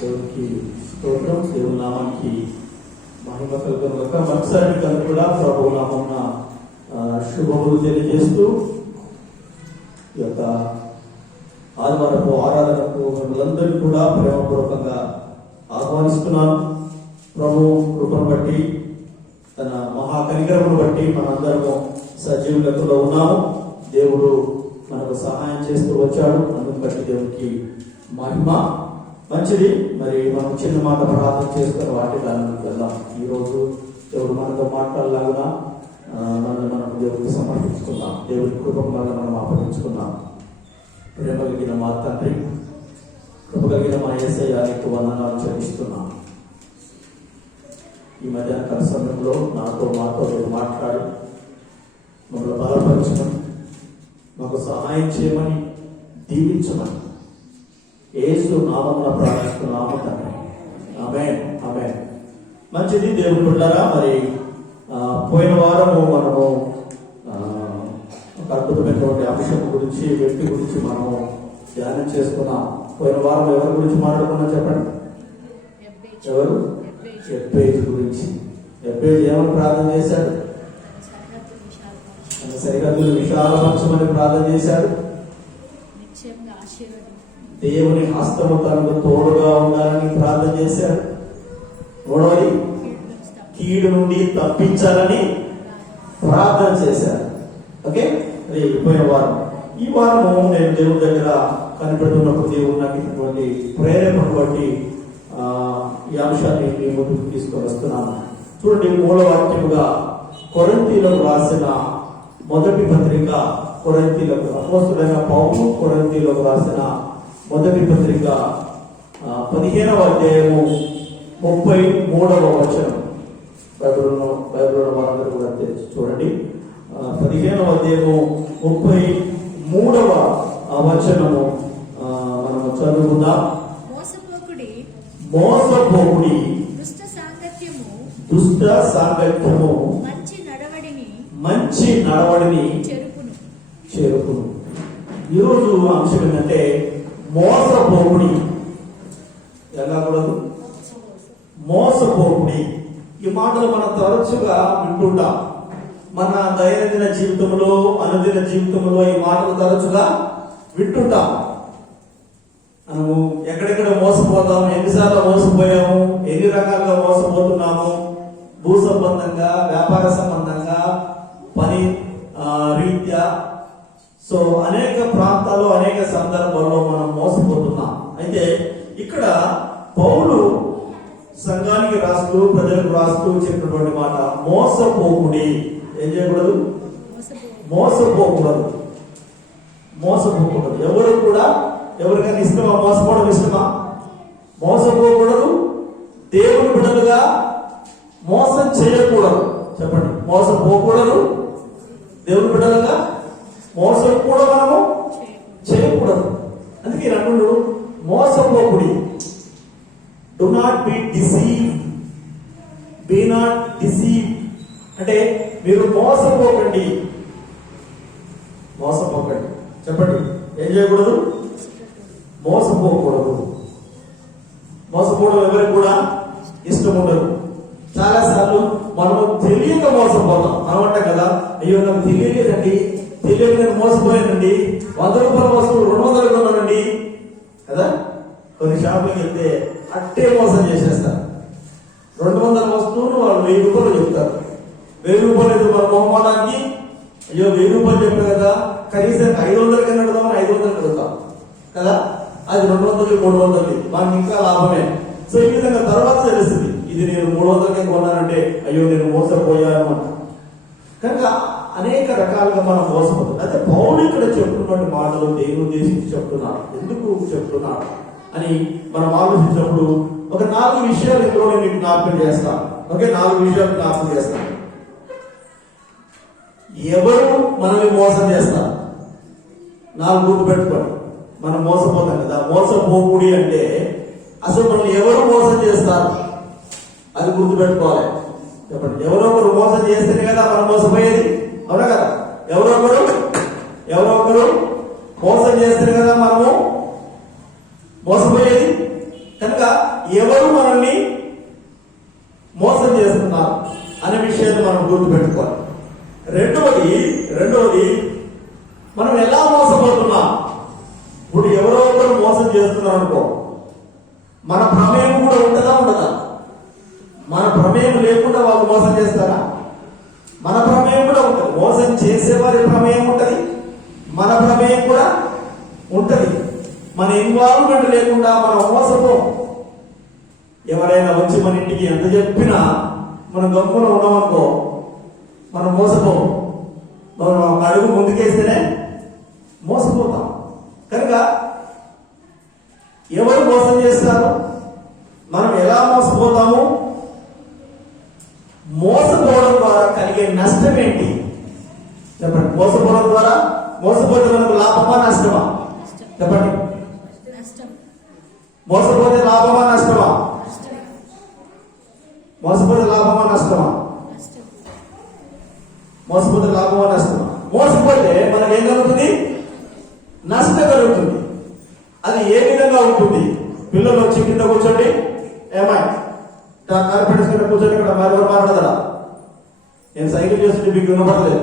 దేవునికి స్తోత్రం, దేవుని నామానికి మహిమ కలుగునుగాక. మరోసారి కూడా ప్రభు నామమున శుభములు తెలియజేస్తూ ఈ యొక్క ఆదివారపు ఆరాధనకు మిమ్మల్ందరినీ కూడా ప్రేమపూర్వకంగా ఆహ్వానిస్తున్నాను. ప్రభు కృపను బట్టి, తన మహాకనికరమును బట్టి మనందరము సజీవులతో ఉన్నాము. దేవుడు మనకు సహాయం చేస్తూ వచ్చాడు. అందుకు బట్టి దేవునికి మహిమ. మంచిది. మరి మనం చిన్న మాట ప్రార్థన చేసుకుని వాటి దానికి వెళ్దాం. ఈరోజు దేవుడు మనతో మాట్లాడలాగునా మనం దేవుడికి సమర్పించుకుందాం. దేవుడి కృపకు మనం అప్పగించుకుందాం. ప్రేమ కలిగిన మా తండ్రి, కృప కలిగిన మా యేసయ్యానికి వందనాలు చెల్లిస్తున్నాం. ఈ మధ్యాహ్న సమయంలో మాతో మాట్లాడి మమ్మల్ని బలపరచమని, మాకు సహాయం చేయమని, దీవించమని యేసు నామమున ప్రార్థిస్తున్నాము తండ్రి. ఆమేన్, ఆమేన్. మంచిది. దేవుని బిడ్డలారా, మరి పోయిన వారము మనము ఒక అద్భుతమైనటువంటి అంశం గురించి, వ్యక్తి గురించి మనము ధ్యానం చేసుకున్నాం. పోయిన వారం ఎవరి గురించి మాట్లాడుకున్నా చెప్పండి? ఎవరు? ఎబ్బేజు గురించి. ఎబ్బేజు ఏమని ప్రార్థన చేశాడు? తన సరిహద్దులు విశాలపరచమని ప్రార్థన చేశాడు. దేవుని హస్తము తనకు తోడుగా ఉండాలని ప్రార్థన చేశాడు. మూడవది, కీడు నుండి తప్పించాలని ప్రార్థన చేశారు. ఓకే, అది పోయిన వారం. ఈ వారము నేను దేవుడి దగ్గర కనిపెడుతున్నప్పుడు దేవుడు నాకు ఇటువంటి ప్రేరేపణ బట్టి ఈ అంశాన్ని మీ ముందుకు తీసుకొని వస్తున్నాను. చూడండి, మూలవాక్యముగా కొరింథీయులకు రాసిన మొదటి పత్రిక, కొరింథీయులకు అపోస్తలుడైన పౌలు కొరింథీయులకు రాసిన మొదటి పత్రిక 15వ అధ్యాయము 33వ వచనం. బైబిల్లో మనందరూ కూడా తెరిచి చూడండి. 15వ అధ్యాయము 33వ వచనము మనము చదువుకుందాం. మోసపోకుడి, దుష్ట సాంగత్యము మంచి నడవడిని చేరుకును. ఈరోజు అంశం ఏంటంటే మోసపోకుడి. ఎలా కూడదు? మోసపోకుడి. ఈ మాటలు మనం తరచుగా వింటుంటాం. మన దైనందిన జీవితంలో, అనుదిన జీవితంలో ఈ మాటలు తరచుగా వింటుంటాం. మనము ఎక్కడెక్కడ మోసపోతాము, ఎన్నిసార్లు మోసపోయాము, ఎన్ని రకాలుగా మోసపోతున్నాము, భూ సంబంధంగా, వ్యాపార సంబంధంగా, పని రీత్యా. సో అనేక ప్రాంతాల్లో, అనేక సందర్భాల్లో మనం మోసపోతున్నాం. అయితే ఇక్కడ పౌలు సంఘానికి రాస్తూ, ప్రజలకు రాస్తూ చెప్పినటువంటి మాట మోసపోకుడి. ఏం చేయకూడదు? మోసపోకూడదు. ఎవరు కూడా, ఎవరికైనా ఇష్టమా మోసపోవడం? ఇష్టమా? మోసపోకూడదు. దేవుని బిడ్డలుగా మోసం చేయకూడదు. చెప్పండి, మోసపోకూడదు. దేవుని బిడ్డలుగా మోసం కూడా మనము చేయకూడదు. అందుకే రెండు మోసపోకుడి. Do not be deceive, be not deceive. అంటే మీరు మోసపోకండి. చెప్పండి, ఏం చేయకూడదు? మోసపోకూడదు. మోసపోవడం ఎవరికి కూడా ఇష్టం ఉండదు. చాలా సార్లు మనము తెలియక మోసపోతాం. అనమాట కదా, అయ్యో నాకు తెలియలేదండి, తెలియక నేను మోసపోయానండి, 100 రూపాయల వస్తువులు 200 కొన్నానండి కదా. కొన్ని షాపులకు వెళ్తే అట్టే మోసం చేసేస్తారు. 200 వస్తువులు వాళ్ళు 1000 రూపాయలు చెప్తారు. 1000 రూపాయలు ఎదురు మన మొహమాటానికి, అయ్యో 1000 రూపాయలు చెప్పారు కదా, కనీసం 500 కన్నా అడుగుతామని 500 అడుగుతాం కదా. అది 200, 300 మనకి ఇంకా లాభమే. సో ఈ విధంగా తర్వాత తెలుస్తుంది, ఇది నేను 300కే కొన్నానంటే అయ్యో నేను మోసపోయాను అని. కనుక అనేక రకాలుగా మనం మోసపోతాం. అయితే పౌలు ఇక్కడ చెప్తున్నటువంటి మాటలు దేని ఉద్దేశించి చెప్తున్నాడు, ఎందుకు చెప్తున్నాడు అని మనం ఆలోచించినప్పుడు ఒక 4 విషయాలు ఇందులో నేను మీకు జ్ఞాపకం చేస్తాను. ఓకే, 4 విషయాలు జ్ఞాపకం చేస్తాను. ఎవరు మనల్ని మోసం చేస్తారు? 4 గుర్తు పెట్టుకోండి. మనం మోసపోతాం కదా. మోసపోకుడి అంటే అసలు మనం ఎవరు మోసం చేస్తారు అది గుర్తు పెట్టుకోవాలి. చెప్పండి, ఎవరో ఒకరు మోసం చేస్తేనే కదా మనం మోసపోయేది. అవునా కదా? ఎవరో ఒకరు మోసం చేస్తారు కదా మనము మోసపోయేది. కనుక ఎవరు మనల్ని మోసం చేస్తున్నారు అనే విషయాన్ని మనం గుర్తుపెట్టుకోవాలి. రెండవది మనం ఎలా మోసపోతున్నాం. ఇప్పుడు ఎవరో ఒకరు మోసం చేస్తున్నారు అనుకో, మన ప్రమేయం కూడా ఉండదా? మన ప్రమేయం లేకుండా వాళ్ళు మోసం చేస్తారా? మన ప్రమేయం కూడా ఉంటుంది. మోసం చేసేవారి ప్రమేయం ఉంటది, మన ప్రమేయం కూడా ఉంటది. మన ఇన్వాల్వ్మెంట్ లేకుండా మనం మోసపోం. ఎవరైనా వచ్చి మన ఇంటికి ఎంత చెప్పినా మనం గమ్మున ఉన్నామనుకో, మనం మోసపోం. మనం ఒక అడుగు ముందుకేస్తేనే మోసపోతాం. కనుక ఎవరు మోసం చేస్తారు, మనం ఎలా మోసపోతాము, మోసపోవడం ద్వారా కలిగే నష్టం ఏంటి చెప్పండి. మోసపోవడం ద్వారా మోసపోతే మనకు లాభమా నష్టమా చెప్పండి. మోసపోతే లాభమా నష్టమా? మోసపోతే లాభమా నష్టమా? మోసపోతే లాభమా నష్టమా? మోసపోతే మనకు ఏం కలుగుతుంది? నష్టం కలుగుతుంది. అది ఏ విధంగా ఉంటుంది? పిల్లలు వచ్చి కింద కూర్చోండి, ఏమాయి కార్పెంటర్స్ కింద కూర్చొని ఇక్కడ మరొకరు మాట్లాడదా? నేను సైకిల్ చేస్తుంటే మీకు వినపడలేదు.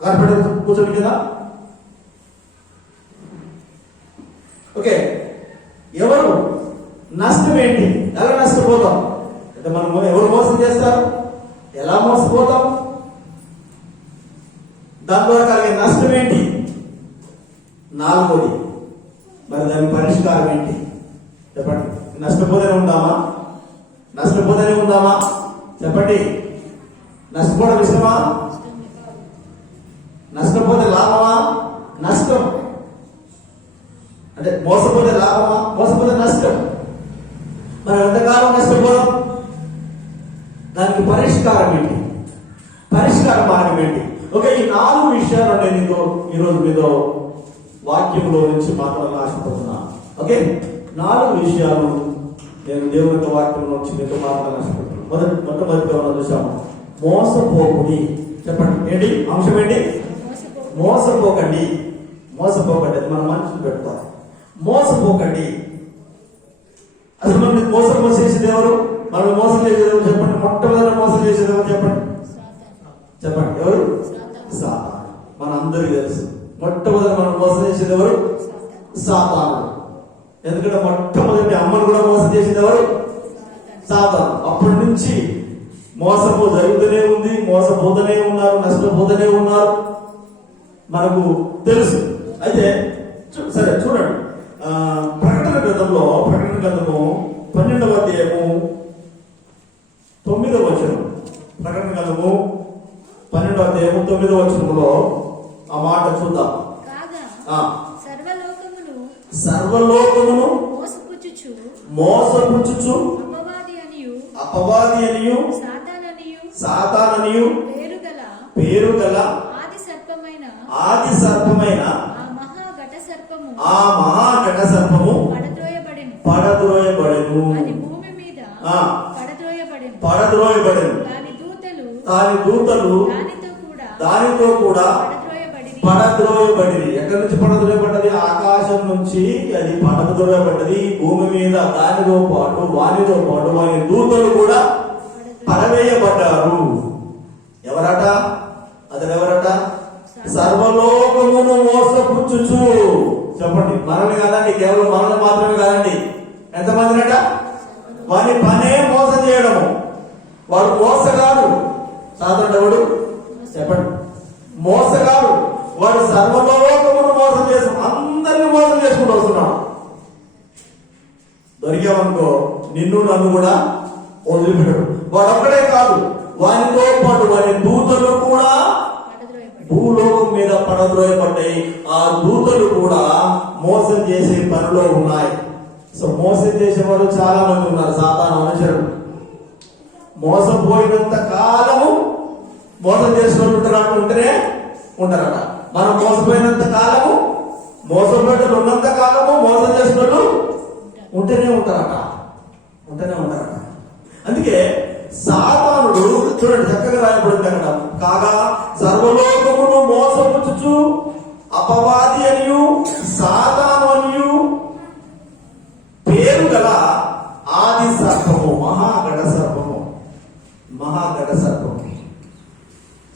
కార్పెంటర్ కూర్చోండి కింద. ఓకే, ఎవరు నష్టం ఏంటి? ఎలా నష్టపోతాం అంటే మనం ఎవరు మోసం చేస్తారు, ఎలా మోసపోతాం, దాని ద్వారా కలిగే నష్టం ఏంటి? నాలుగోది మరి దాని పరిష్కారం ఏంటి చెప్పండి. నష్టపోతేనే ఉందామా చెప్పండి. నష్టపోవడం ఇష్టమా? నష్టపోతే లాభమా? నష్టం. అంటే మోసపోతే లాభమా? మోసపోతే నష్టం. మనం ఎంతకాలం నష్టపోదాం? దానికి పరిష్కారం ఏంటి? పరిష్కార మార్గం ఏంటి? ఓకే, ఈ 4 విషయాలు నేను ఈరోజు మీతో వాక్యంలో నుంచి మాట్లాడాలని ఆశపడుతున్నాను. ఓకే, 4 విషయాలు నేను దేవుని యొక్క వాక్యంలో నుంచి మీతో మాట్లాడాలని ఆశపడుతున్నాను. మొట్టమొదటిగా మనం చూసాము మోసపోకుడి. చెప్పండి, ఏంటి అంశం ఏంటి? మోసపోకండి. అది మనం మనసులో పెట్టుకోవాలి. మోసపోకండి. అసలు మనం మోసం చేసేది ఎవరు? మనం మోసం చేసేది ఎవరు చెప్పండి. మొట్టమొదటి మోసం చేసేది ఎవరు చెప్పండి. ఎవరు? సాతాను. మనందరికీ తెలుసు. మొట్టమొదటి మనం మోసం చేసేది ఎవరు? సాతాను. ఎందుకంటే మొట్టమొదటి అమ్మను కూడా మోసం చేసేది ఎవరు? సాతాను. అప్పటి నుంచి మోసపు జరుగుతూనే ఉంది, మోసపోతూనే ఉన్నారు, నష్టపోతూనే ఉన్నారు, మనకు తెలుసు. అయితే సరే చూడండి, ప్రకటన గ్రంథము 12వ అధ్యాయము 9వ వచనం. ప్రకటన గ్రంథము 12వ అధ్యాయము 9వ వచనంలో ఆ మాట చూద్దాం. సర్వలోకమును మోసపుచ్చుచు అపవాది అనియు సాతాననియు పేరుగల ఆది సర్పమైన ఆ మహాఘట సర్పము పడద్రోయబడెను. పడద్రోయబడెను. దాని దూతలు దానితో కూడా పడద్రోయబడింది. ఎక్కడి నుంచి పడద్రోయబడ్డది? ఆకాశం నుంచి అది పడద్రోయబడ్డది. భూమి మీద వానితో పాటు వాని దూతలు కూడా పడవేయబడ్డారు. ఎవరట? అతడెవరట? సర్వలోకమును మోసపుచ్చుచు. చెప్పండి, మనల్ని కాదండి, కేవలం మనల్ని మాత్రమే కాదండి. ఎంతమందినట? వాని పనే మోసం చేయడము. వాడు మోసగాడు. సాధారణ ఎవడు చెప్పండి? మోసగాడు. వాడు సర్వలోకమును మోసం చేసి అందరినీ మోసం చేసుకుంటూ వస్తున్నాడు. దొరికామనుకో నిన్ను నన్ను కూడా వదిలిపెట్టాడు. వాడు ఒక్కడే కాదు, వానితో పాటు వాని దూతలు కూడా భూలోకం మీద పడద్రోయబడ్డాయి. ఆ దూతలు కూడా మోసం చేసే పనిలో ఉన్నాయి. సో మోసం చేసేవారు చాలా మంది ఉన్నారు. సాతాను అనుచరులు మోసపోయినంత కాలము మోసం చేసిన వాళ్ళు ఉంటారట. మనం మోసపోయినంత కాలము, మోసపోయేటలు ఉన్నంత కాలము మోసం చేసిన వాళ్ళు ఉంటూనే ఉంటారట. అందుకే సాతానుడు చూడండి చక్కగా రాయబడింది అక్కడ. కాగా సర్వలోకమును మోసపుచ్చుచు అపవాది అనియు సాతాను అనియు పేరు గల ఆది సర్పము, మహాగణ సర్పము, మహాగణ సర్పము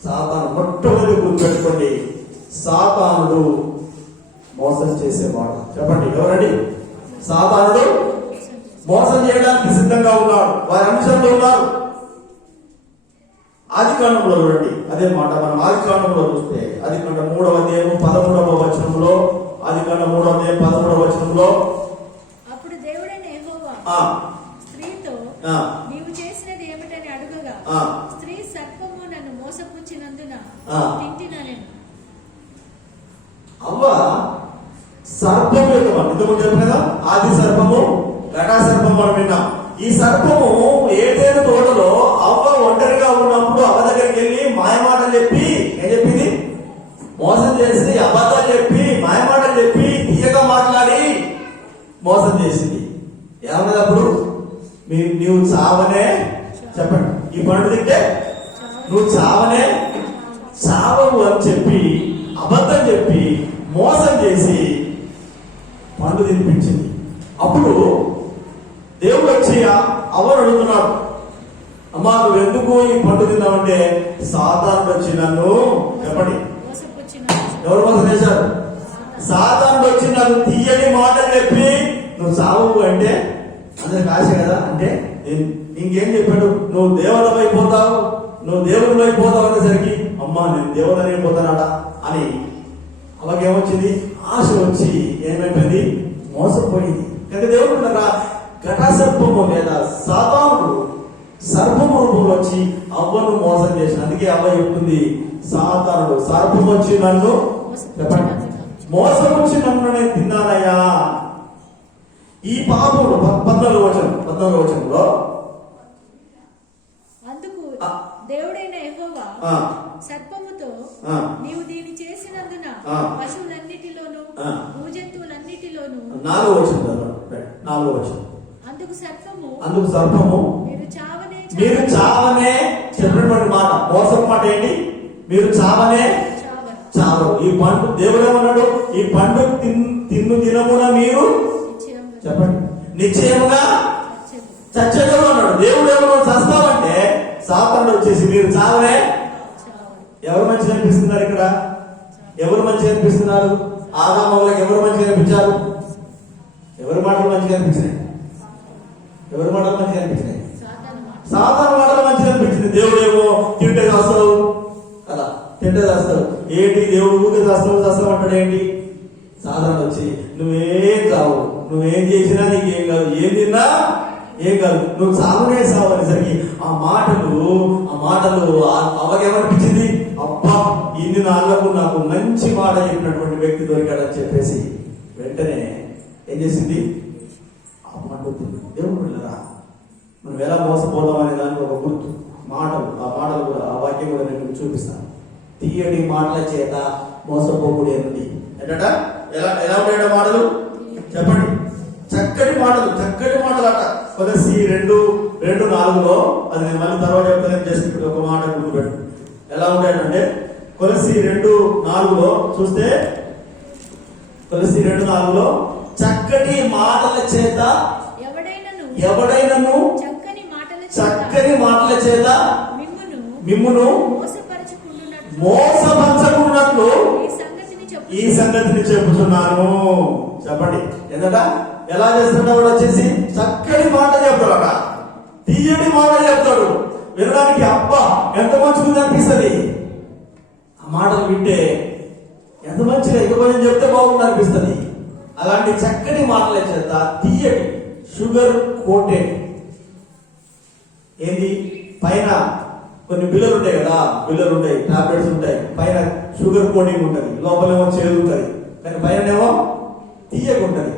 సాతాను. మొట్టమొదటి గుర్తుపెట్టుకోండి, సాతానుడు మోసం చేసేవాడు. చెప్పండి ఎవరండి? సాతానుడు మోసం చేయడానికి సిద్ధంగా ఉన్నాడు, వారి అంశంలో ఉన్నారు. ఆది కాండంలో చూడండి, అదే మాట మనం ఆది కాండంలో చూస్తే, ఆది కాండం 3వ అధ్యాయం 13వ వచనంలో, ఆది కాండం 3వ అధ్యాయం 13వ వచనంలో, అప్పుడు దేవుడైన యెహోవా స్త్రీతో నీవు చేసినది ఏమిటని అడుగగా, స్త్రీ సర్పము నన్ను మోసపుచ్చినందున తింటినా నేను. అవ్వ సర్పము యొక్క ఇంతకుముందు చెప్పిన కదా, ఆది సర్పము ఘటా సర్పం మనం విన్నాం. ఈ సర్పము ఏదైనా తోటలో అవ్వ ఒంటరిగా ఉన్నప్పుడు అవ్వ దగ్గరికి వెళ్ళి మాయమాటలు చెప్పి, ఏం చెప్పింది? మోసం చేసి అబద్ధాలు చెప్పి మాయమాటలు చెప్పి తీయగా మాట్లాడి మోసం చేసింది. ఏమన్నది అప్పుడు? నీవు చావనే, చెప్పండి, ఈ పండు తింటే నువ్వు చావనే చావవు అని చెప్పి అబద్ధం చెప్పి మోసం చేసి పండు తినిపించింది. అప్పుడు దేవుడు వచ్చి అవ్వను అడుగుతున్నాడు, అమ్మా నువ్వు ఎందుకు ఈ పండు తిన్నావంటే, సాతానుడు వచ్చి నన్ను, చెప్పండి ఎవరు మోసం చేశారు? సాతానుడు వచ్చి నన్ను తీయని మాటలు చెప్పి నువ్వు చావు అంటే, అందరికి ఆశ కదా, అంటే ఇంకేం చెప్పాడు? నువ్వు దేవతలు అయిపోతావు, నువ్వు దేవుడు అయిపోతావు అనేసరికి, అమ్మా నేను దేవుడని అయిపోతానట అని అలాగేమొచ్చింది? ఆశ వచ్చి ఏమైపోయింది? మోసపోయింది. కనుక దేవుడు ఘటసర్పము లేదా సాతానుడు సర్పము రూపంలో వచ్చి అవ్వను మోసం చేసిన. అందుకే అవ్వ చెప్తుంది, సాతానుడు సర్పం వచ్చి నన్ను, చెప్పండి, మోసం వచ్చి నన్ను నేను తిన్నానయ్యా. ఈ పాపములు 14వ వచనంలో, అందుకు దేవుడైన యెహోవా సర్పముతో నీవు దీన్ని చేసినందున పశువులన్నిటిలోను భూజంతువులన్నిటిలోను. 4వ వచనం, అందుకు సర్పము మీరు చావనే చెప్పినటువంటి మాట, మోసం మాట ఏంటి? మీరు చావనే చావరు. ఈ పండు దేవుడు ఏమన్నాడు? ఈ పండు తిన్ను దినమున మీరు, చెప్పండి, నిశ్చయముగా చచ్చేదము అన్నాడు. దేవుడు ఏమన్నా చస్తామంటే సాతానుడు వచ్చేసి మీరు చావనే. ఎవరు మంచిగా అనిపిస్తున్నారు ఇక్కడ? ఎవరు మంచిగా అనిపిస్తున్నారు? ఆదాములకు ఎవరు మంచిగా అనిపించారు? ఎవరి మాటలు మంచిగా అనిపించినాయి? ఎవరి మాటలు మంచిగా అనిపించినాయి? సాతాను మాటలు మంచిగా అనిపించింది. దేవుడు ఏమో తింటే చేస్తావు కదా, తింటే చేస్తావు ఏంటి? దేవుడు ఊరికే చేస్తావు అంటాడు ఏంటి? సాధారణ వచ్చి నువ్వేం కావు, నువ్వేం చేసినా నీకేం కాదు, ఏం తిన్నా ఏం కాదు, నువ్వు సాగునే సావు అనేసరికి ఆ మాటలు అవకేమనిపించింది? అబ్బా ఇన్ని నాళ్ళకు నాకు మంచి మాట చెప్పినటువంటి వ్యక్తి దొరికాడని చెప్పేసి వెంటనే ఏం చేసింది? ఆ మాట దేవుడు వెళ్ళరా, మనం ఎలా మోసపోదాం అనే దానికి ఒక గుర్తు మాటలు. ఆ మాటలు కూడా, ఆ వాక్యం కూడా నేను చూపిస్తాను. తీయటి మాటల చేత మోసపోకూడదు. ఏంటట? ఎలా ఉంటాయట మాటలు? చెప్పండి. చక్కటి మాటలు అట. కొలసి 2:4 అది నేను మళ్ళీ తర్వాత చెప్తాను. జస్ట్ ఒక మాట గుర్తుపెట్టు. ఎలా ఉంటాయంటే కొలసి 2:4 చూస్తే, కొలసి 2:4 చక్కటి మాటల చేత ఎవడైనను చక్కని మాటల చేత మిమ్మును మోసపరచకున్నట్లు ఈ సంగతిని చెబుతున్నాను. చెప్పండి. ఏంటట? ఎలా చేస్తున్నాడు? వచ్చేసి చక్కని మాట చెప్తాడట, తీయని మాట చెప్తాడు. వినడానికి అబ్బా ఎంత మంచిగా అనిపిస్తుంది. ఆ మాటలు వింటే ఎంత మంచిగా ఇక కొంచెం చెప్తే బాగుంది అనిపిస్తుంది. అలాంటి చక్కని మాటల చేత తీయటి, షుగర్ కోటెడ్, ఏంది పైన కొన్ని బిల్లలు ఉంటాయి కదా, బిల్లలు ఉంటాయి, టాబ్లెట్స్ ఉంటాయి, పైన షుగర్ కోటింగ్ ఉంటుంది, లోపలేమో చేదు ఉంటుంది, కానీ పైననేమో తీయగా ఉంటుంది.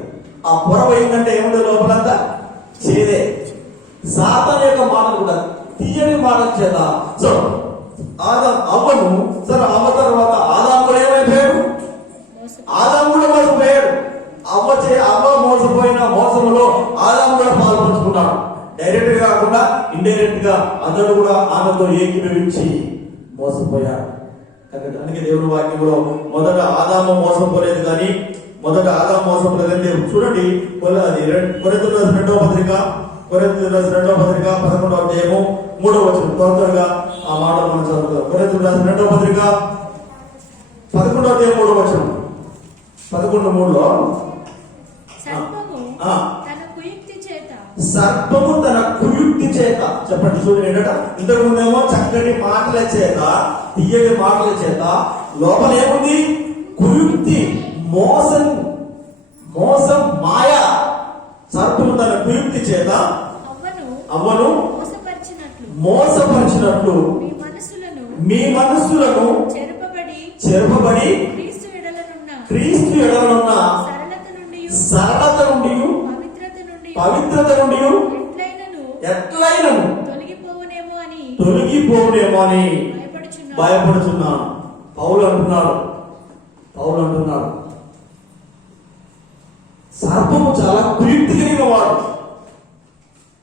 ఆ పొర పోయిందంటే ఏముంటుంది? లోపలంతా చేదే. సాతాను యొక్క మాటలు కూడా తీయని మాటల చేత. సో అవ్వను సరే, అవ్వ తర్వాత ఆదాము కూడా ఏమైపోయాడు? ఆదాము కూడా మోసపోయాడు. అవ్వ మోసపోయిన మోసములో ఆదాము కూడా పాల్పంచుకున్నాడు. డైరెక్ట్ గా కాకుండా ఇండైరెక్ట్ గా అతడు కూడా ఆమెతో ఏకీభవించి మోసపోయాడు. అందుకే దేవుని వాక్యంలో మొదట ఆదాము మోసపోలేదు కానీ దేవుడు చూడండి. కొరింథీయులకు రాసిన రెండవ పత్రిక 11వ అధ్యాయము 3వ వచనం. త్వరగా ఆ మాటలు మనం చదువుతాం. కొరింథీయులకు రాసిన రెండవ పత్రిక 11వ అధ్యాయం 3వ వచనం. 11:3లో సర్పము తన కుయుక్తి చేత చెప్పండి. చూడండి ఏంటట, ఇంతకు ముందేమో చక్కటి మాటల చేత, తీయని మాటల చేత, లోపల ఏముంది? కుయుక్తి, మోసం, మాయ. సర్పము తన కుయుక్తి చేత అవ్వను మోసపరిచినట్లు మీ మనస్సులను చెరపబడి క్రీస్తు ఎడలనున్న సరళత నుండి పవిత్రత నుండి ఎట్లైనను తొలగిపోవునేమో అని భయపడుచున్నాను. పౌలు అంటున్నాడు సర్పము చాలా కుయుక్తి కలిగిన వాడు.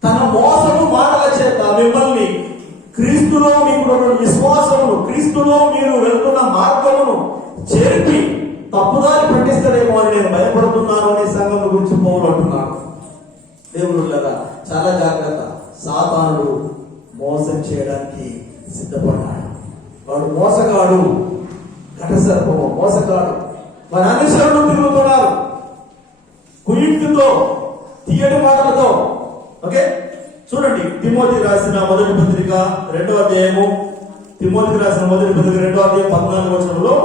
తన మోసము మాటల చేత మిమ్మల్ని క్రీస్తులో మీకున్న విశ్వాసమును, క్రీస్తులో మీరు వెళ్తున్న మార్గమును చేర్పి తప్పుదారి పట్టిస్తారేమో అని నేను భయపడుతున్నాను అనే సంఘం గురించి పౌలు అంటున్నాడు. దేవుడు లేదా చాలా జాగ్రత్త. సాతానుడు మోసం చేయడానికి సిద్ధపడ్డాడు. వాడు మోసగాడు, ఘట సర్పము మోసగాడు. వారి అనుసరణలు తిరుగుతున్నారు కుయుక్తితో, తీయటి మాటలతో. ఓకే, చూడండి తిమోతికి రాసిన మొదటి పత్రిక 2వ అధ్యాయము. తిమోతికి రాసిన మొదటి పత్రిక 2వ అధ్యాయం 14వ వచనంలో,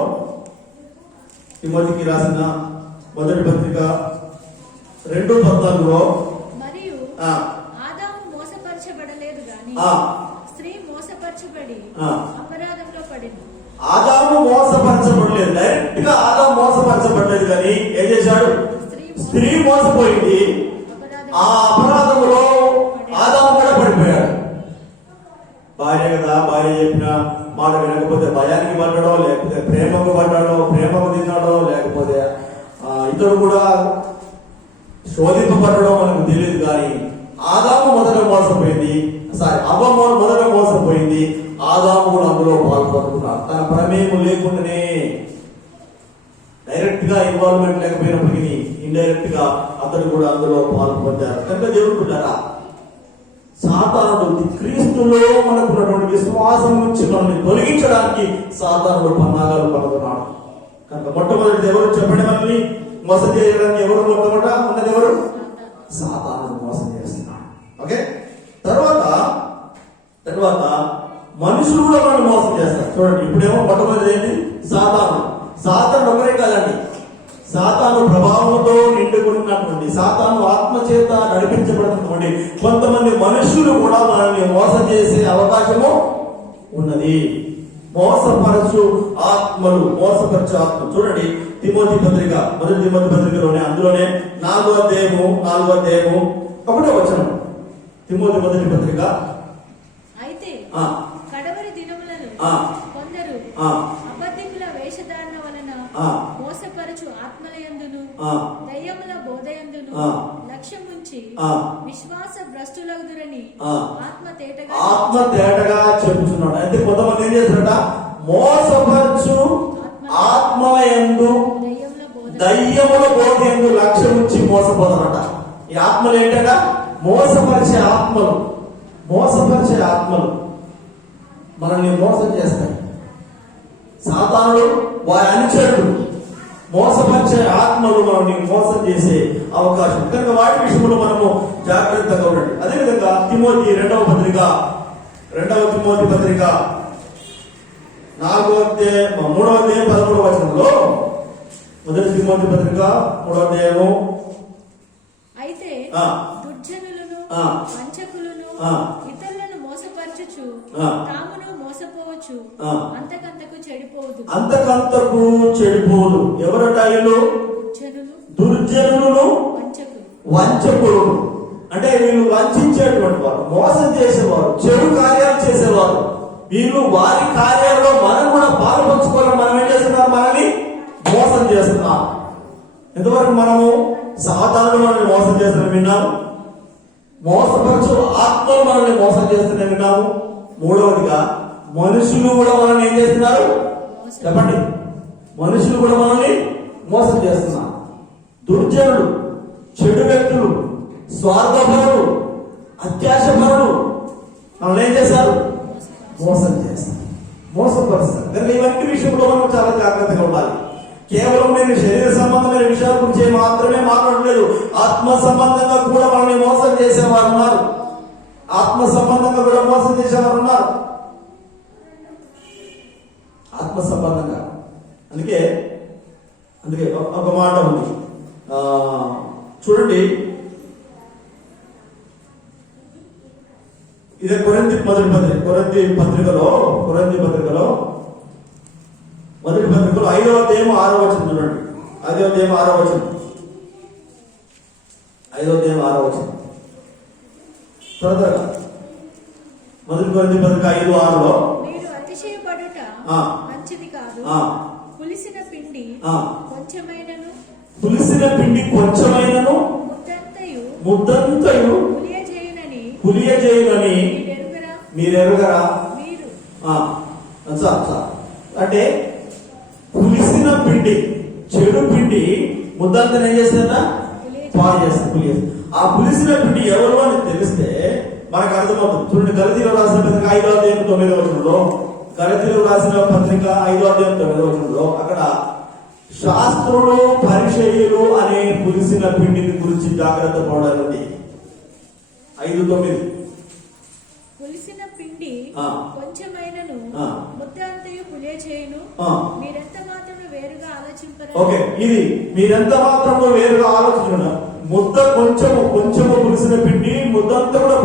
తిమోతికి రాసిన మొదటి పత్రిక 2:14లో ఆదాము మోసపరచబడలేదు గాని స్త్రీ మోసపరచబడి అపరాధంలో పడింది. ఆదాము మోసపరచబడలేదు, డైరెక్ట్ గా ఆదాము మోసపరచబడలేదు కానీ ఏం చేశాడు? స్త్రీ మోసపోయింది. ఆ అపరాధములో ఆదాము కూడా పడిపోయాడు. భార్య కదా, భార్య చెప్పిన మాట వినకపోతే భయానికి పడ్డాడో, లేకపోతే ప్రేమకు పడ్డాడో, ప్రేమకు తిన్నాడో, లేకపోతే ఇతడు కూడా శోధింపబడడం మనకు తెలియదు. కానీ ఆదాము మొదట మోసపోయింది, అవ్వ మొదట మోసపోయింది. ఆదాము కూడా అందులో పాల్పడుతున్నాడు. తన ప్రమేయం లేకుండానే, డైరెక్ట్ గా ఇన్వాల్వ్మెంట్ లేకపోయినప్పటికీ ఇండైరెక్ట్ గా అతడు కూడా అందులో పాల్పొందారు. కనుక దేవుడుకుంటారా, సాతానుడు క్రీస్తులో మనకున్నటువంటి విశ్వాసం నుంచి మనల్ని తొలగించడానికి సాతానుడు పన్నాగాలు పడుతున్నాడు. కనుక మొట్టమొదటి ఎవరు చెప్పండి? మనల్ని మోసం చేయడానికి ఎవరు మొట్టమొదట ఉన్నది? ఎవరు? సాతానుడు మోసం చేస్తున్నాడు. ఓకే, తర్వాత మనుషులు కూడా మనల్ని మోసం చేస్తారు. చూడండి, ఇప్పుడేమో మొట్టమొదటి ఏంటి? సాతాను ఒకరే కాదండి, సాతాను ప్రభావంతో నిండుకున్నటువంటి, సాతాను ఆత్మ చేత నడిపించబడుతున్నటువంటి కొంతమంది మనుషులు కూడా మనల్ని మోసం చేసే అవకాశము ఉన్నది. మోసపరచు ఆత్మలు. చూడండి, తిమోతి పత్రిక, మొదటి తిమోతి పత్రికలోనే, అందులోనే 4వ అధ్యాయము 1వ వచనం. తిమోతి మొదటి పత్రిక. అయితే కడవరి దినములలో కొందరు అబద్ధికుల వేషధారణ వలన మోసపరచు ఆత్మలయందును దయ్యముల బోధయందును లక్ష్యముంచి విశ్వాస భ్రష్టులగుదురని ఆత్మ తేటగా చెబుతున్నాడు. అయితే కొంతమంది ఏం చేస్తారట? మోసపరచు ఆత్మలయందు దయ్యముల బోధయందు లక్ష్యముంచి మోసపోతారట. ఈ ఆత్మలు ఏంటట? మోసపరిచే ఆత్మలు మనల్ని మోసం చేస్తాయి. సాతానుడు, వారి అనుచరుడు, మోసపరిచే ఆత్మలు మనల్ని మోసం చేసే అవకాశం. కనుక వాటి విషయంలో మనము జాగ్రత్తగా ఉండండి. అదేవిధంగా తిమోతి 2వ పత్రిక 4వ అధ్యాయం 3వ అధ్యాయం 13వ వచనంలో, మొదటి తిమోతి పత్రిక 3వ అధ్యాయము. అయితే దుర్జనులను వంచకులను ఇతరులను మోసపరచుచు తామును మోసపోవచ్చు, అంతకంతకు చెడిపోదు. ఎవరట వీళ్ళు? దుర్జనులను వంచకులు. అంటే వీళ్ళు వంచేటువంటి వారు, మోసం చేసేవారు, చెడు కార్యాలు చేసేవారు. వీళ్ళు వారి కార్యాల్లో మనం కూడా పాలు పంచుకోవాలని మనం ఏం చేస్తున్నారు? మనల్ని మోసం చేస్తున్నారు. ఎంతవరకు మనము సాతానుడు మనల్ని మోసం చేస్తున్న విన్నాము, మోసపరచు ఆత్మలు మనల్ని మోసం చేస్తున్న విన్నాము. మూడవదిగా మనుషులు కూడా మనల్ని ఏం చేస్తున్నారు? చెప్పండి, మనుషులు కూడా మనల్ని మోసం చేస్తున్నారు. దుర్జనులు, చెడు వ్యక్తులు, స్వార్థపరులు, అత్యాశపరులు మనల్ని ఏం చేశారు? మోసం చేస్తారు, మోసపరుస్తారు. కనుక ఇవన్నీ విషయంలో మనం చాలా జాగ్రత్తగా ఉండాలి. కేవలం నేను శరీర సంబంధమైన విషయాల గురించి మాత్రమే మాట్లాడలేదు. ఆత్మ సంబంధంగా కూడా మనల్ని మోసం చేసేవారు ఉన్నారు. ఆత్మ సంబంధంగా కూడా మోసం చేసేవారు ఉన్నారు. ఆత్మ సంబంధంగా అందుకే ఒక మాట ఉంది. చూడండి, ఇదే కొరింథీ పత్రికలో మొదటి పత్రికలో 5వ అధ్యాయం 6వ వచనం చూడండి. 5వ అధ్యాయం 6వ వచనం. త్వరగా మొదటి కొరింథీ పత్రిక 5:6లో మీరు అతిశయపడుట మంచిది కాదు. పులిసిన పిండి కొంచెమైనను ముద్దంతయు పులియజేయునని మీరెరుగరా? అంటే పులిసిన పిండి, చెడు పిండి ముద్దంతను ఏం చేస్తుందట? పాడు చేస్తుంది. ఆ పులిసిన పిండి ఎవరు అని తెలిస్తే మనకు అర్థమవుతుంది. చూడండి, గలతీయులకు రాసిన పత్రిక 5వ అధ్యాయం 9వ వచనంలో, గలతీయులకు రాసిన పత్రిక 5వ అధ్యాయం 9వ వచనంలో అక్కడ శాస్త్రులు, పరిచర్యలు అనే పులిసిన పిండిని గురించి జాగ్రత్త పడాలండి. 5:9 పులిసిన పిండి కొంచెమైనను ముద్దంతయు పులియజేయును. మీరెంత మాత్రము వేరుగా ఆలోచింపరు. ఓకే, ఇది మీరెంత మాత్రము వేరుగా ఆలోచించను. ముద్ద కొంచెము పులిసిన పిండి, ముద్దంతా కూడా.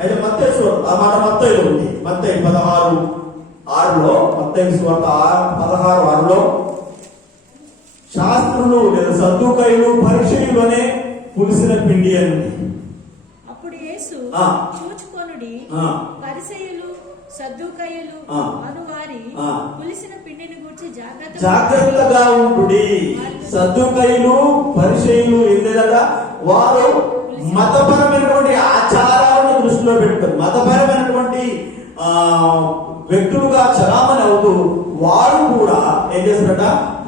అయితే మత్తయి ఆ మాట మత్తయిలో ఉంది. మత్తయి 16:6లో, మత్తయి సువార్త 16:6లో శాస్త్రులు లేదా సద్దుకాయులు, పరిచర్యలు అనే పులిసిన పిండి అని. అప్పుడు యేసు చూచుకొనుడి, పరిసయ్యులు సద్దుకాయులు అనువారి పులిసిన పిండిని గురించి జాగ్రత్తగా ఉండుడి. సద్దుకాయులు, పరిసయ్యులు ఏంటంటే వారు మతపరమైనటువంటి ఆచారాలను దృష్టిలో పెట్టుకొని మతపరమైనటువంటి వ్యక్తులుగా చలామణి అవుతూ వారు కూడా ఏం చేస్తారట?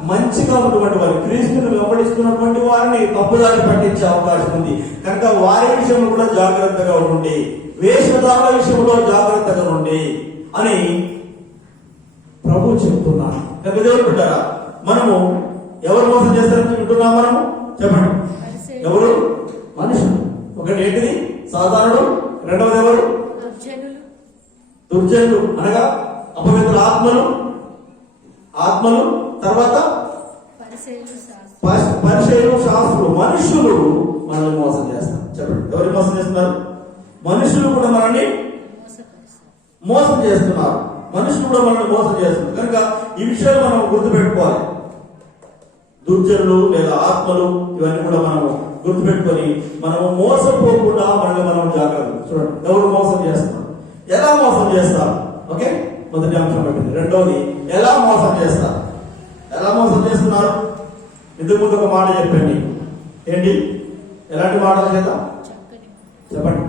మంచిగా ఉన్నటువంటి వారు, క్రీస్తుని వెంబడిస్తున్నటువంటి వారిని తప్పుదారి పట్టించే అవకాశం ఉంది. కనుక వారి విషయంలో కూడా జాగ్రత్తగా ఉండి, వేషధారుల విషయంలో జాగ్రత్తగా ఉండి అని ప్రభు చెప్తున్నారు. కనుక దేవుడు పెట్టారా, మనము ఎవరు మోసం చేస్తారని చెప్తున్నాం? మనము చెప్పండి, ఎవరు? మనుషులు. ఒకటి ఏంటిది? సాధారణుడు. రెండవది ఎవరు? దుర్జనులు అనగా అపవిత్ర ఆత్మలు. తర్వాత పరిచర్యలు, శాస్త్రులు. మనుషులు మనల్ని మోసం చేస్తారు. చెప్పండి, ఎవరు మోసం చేస్తున్నారు? మనుషులు కూడా మనల్ని మోసం చేస్తున్నారు. కనుక ఈ విషయాలు మనం గుర్తుపెట్టుకోవాలి. దుర్జనులు లేదా ఆత్మలు ఇవన్నీ కూడా మనము గుర్తుపెట్టుకొని మనము మోసపోకుండా మనం జాగ్రత్త. చూడండి, ఎవరు మోసం చేస్తున్నారు, ఎలా మోసం చేస్తారు? ఓకే, మొదటి అంశం పెట్టింది. రెండవది, ఎలా మోసం చేస్తున్నారు? ఇంతకు ముందు ఒక మాట చెప్పండి. ఏంటి? ఎలాంటి మాటల చేత? చెప్పండి,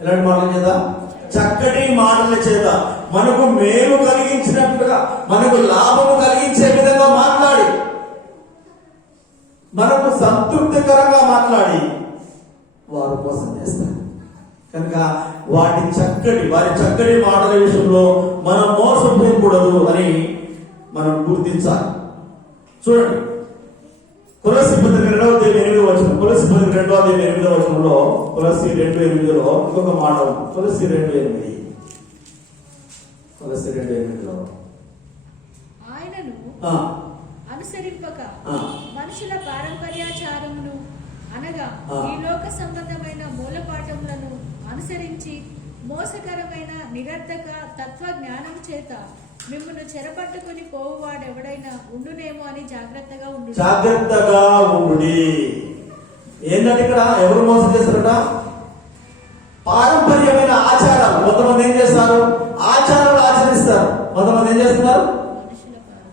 ఎలాంటి మాటల చేత? చక్కటి మాటల చేత. మనకు మేలు కలిగించినట్లుగా, మనకు లాభము కలిగించే విధంగా మాట్లాడి, మనకు సంతృప్తికరంగా మాట్లాడి వారు మోసం చేస్తారు. కనుక వారి చక్కటి మాటల విషయంలో మనం మోసపోకూడదు అని మనం గుర్తించాలి. చూడండి, కొలస్సీ పత్రిక 2వ అధ్యాయం 8వ వచనం. కొలస్సీ పత్రిక 2వ అధ్యాయం 8వ వచనంలో, కొలస్సీ 2:8లో ఇంకొక మాట ఉంది. కొలస్సీ 2:8లో ఆయనను అనుసరింపక మనుషుల పారంపర్యాచారమును అనగా ఈ లోక సంబంధమైన మూలపాఠములను అనుసరించి మోసకరమైన నిరర్ధక తత్వ జ్ఞానం చేత మిమ్మల్ని చెరపట్టుకుని పోవువాడెవడైనా ఉండునేమో అని జాగ్రత్తగా ఉండు. ఏంటంటే ఇక్కడ ఎవరు మోసం చేస్తారట? పారంపర్యమైన ఆచారాలు. కొంతమంది ఏం చేస్తారు? ఆచారాలు ఆచరిస్తారు. కొంతమంది ఏం చేస్తున్నారు?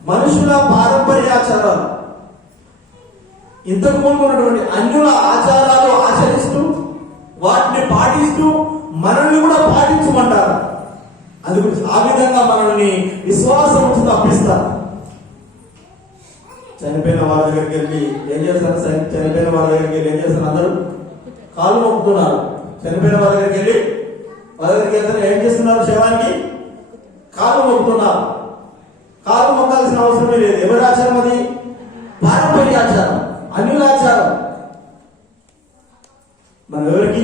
మనుషుల పారంపర్యాచారాలు, ఇంతకు ముందు ఉన్నటువంటి అన్యుల ఆచారాలు ఆచరిస్తూ వాటిని పాటిస్తూ మనల్ని కూడా పాటించమంటారు. అందుకు ఆ విధంగా మనల్ని విశ్వాసం నుంచి తప్పిస్తారు. చనిపోయిన వారి దగ్గరికి వెళ్ళి ఏం చేస్తారు? చనిపోయిన వారి దగ్గరికి వెళ్ళి ఏం చేస్తారు? అందరూ కాళ్ళు మొక్కుతున్నారు. చనిపోయిన వారి దగ్గరికి వెళ్ళి వాళ్ళ దగ్గరికి వెళ్తే ఏం చేస్తున్నారు? శవానికి కాళ్ళు మొక్కుతున్నారు. కాళ్ళు మొక్కాల్సిన అవసరమే లేదు. ఎవరి ఆచారం అది? పారంపర్య ఆచారం, అన్యుల ఆచారం. మనం ఎవరికి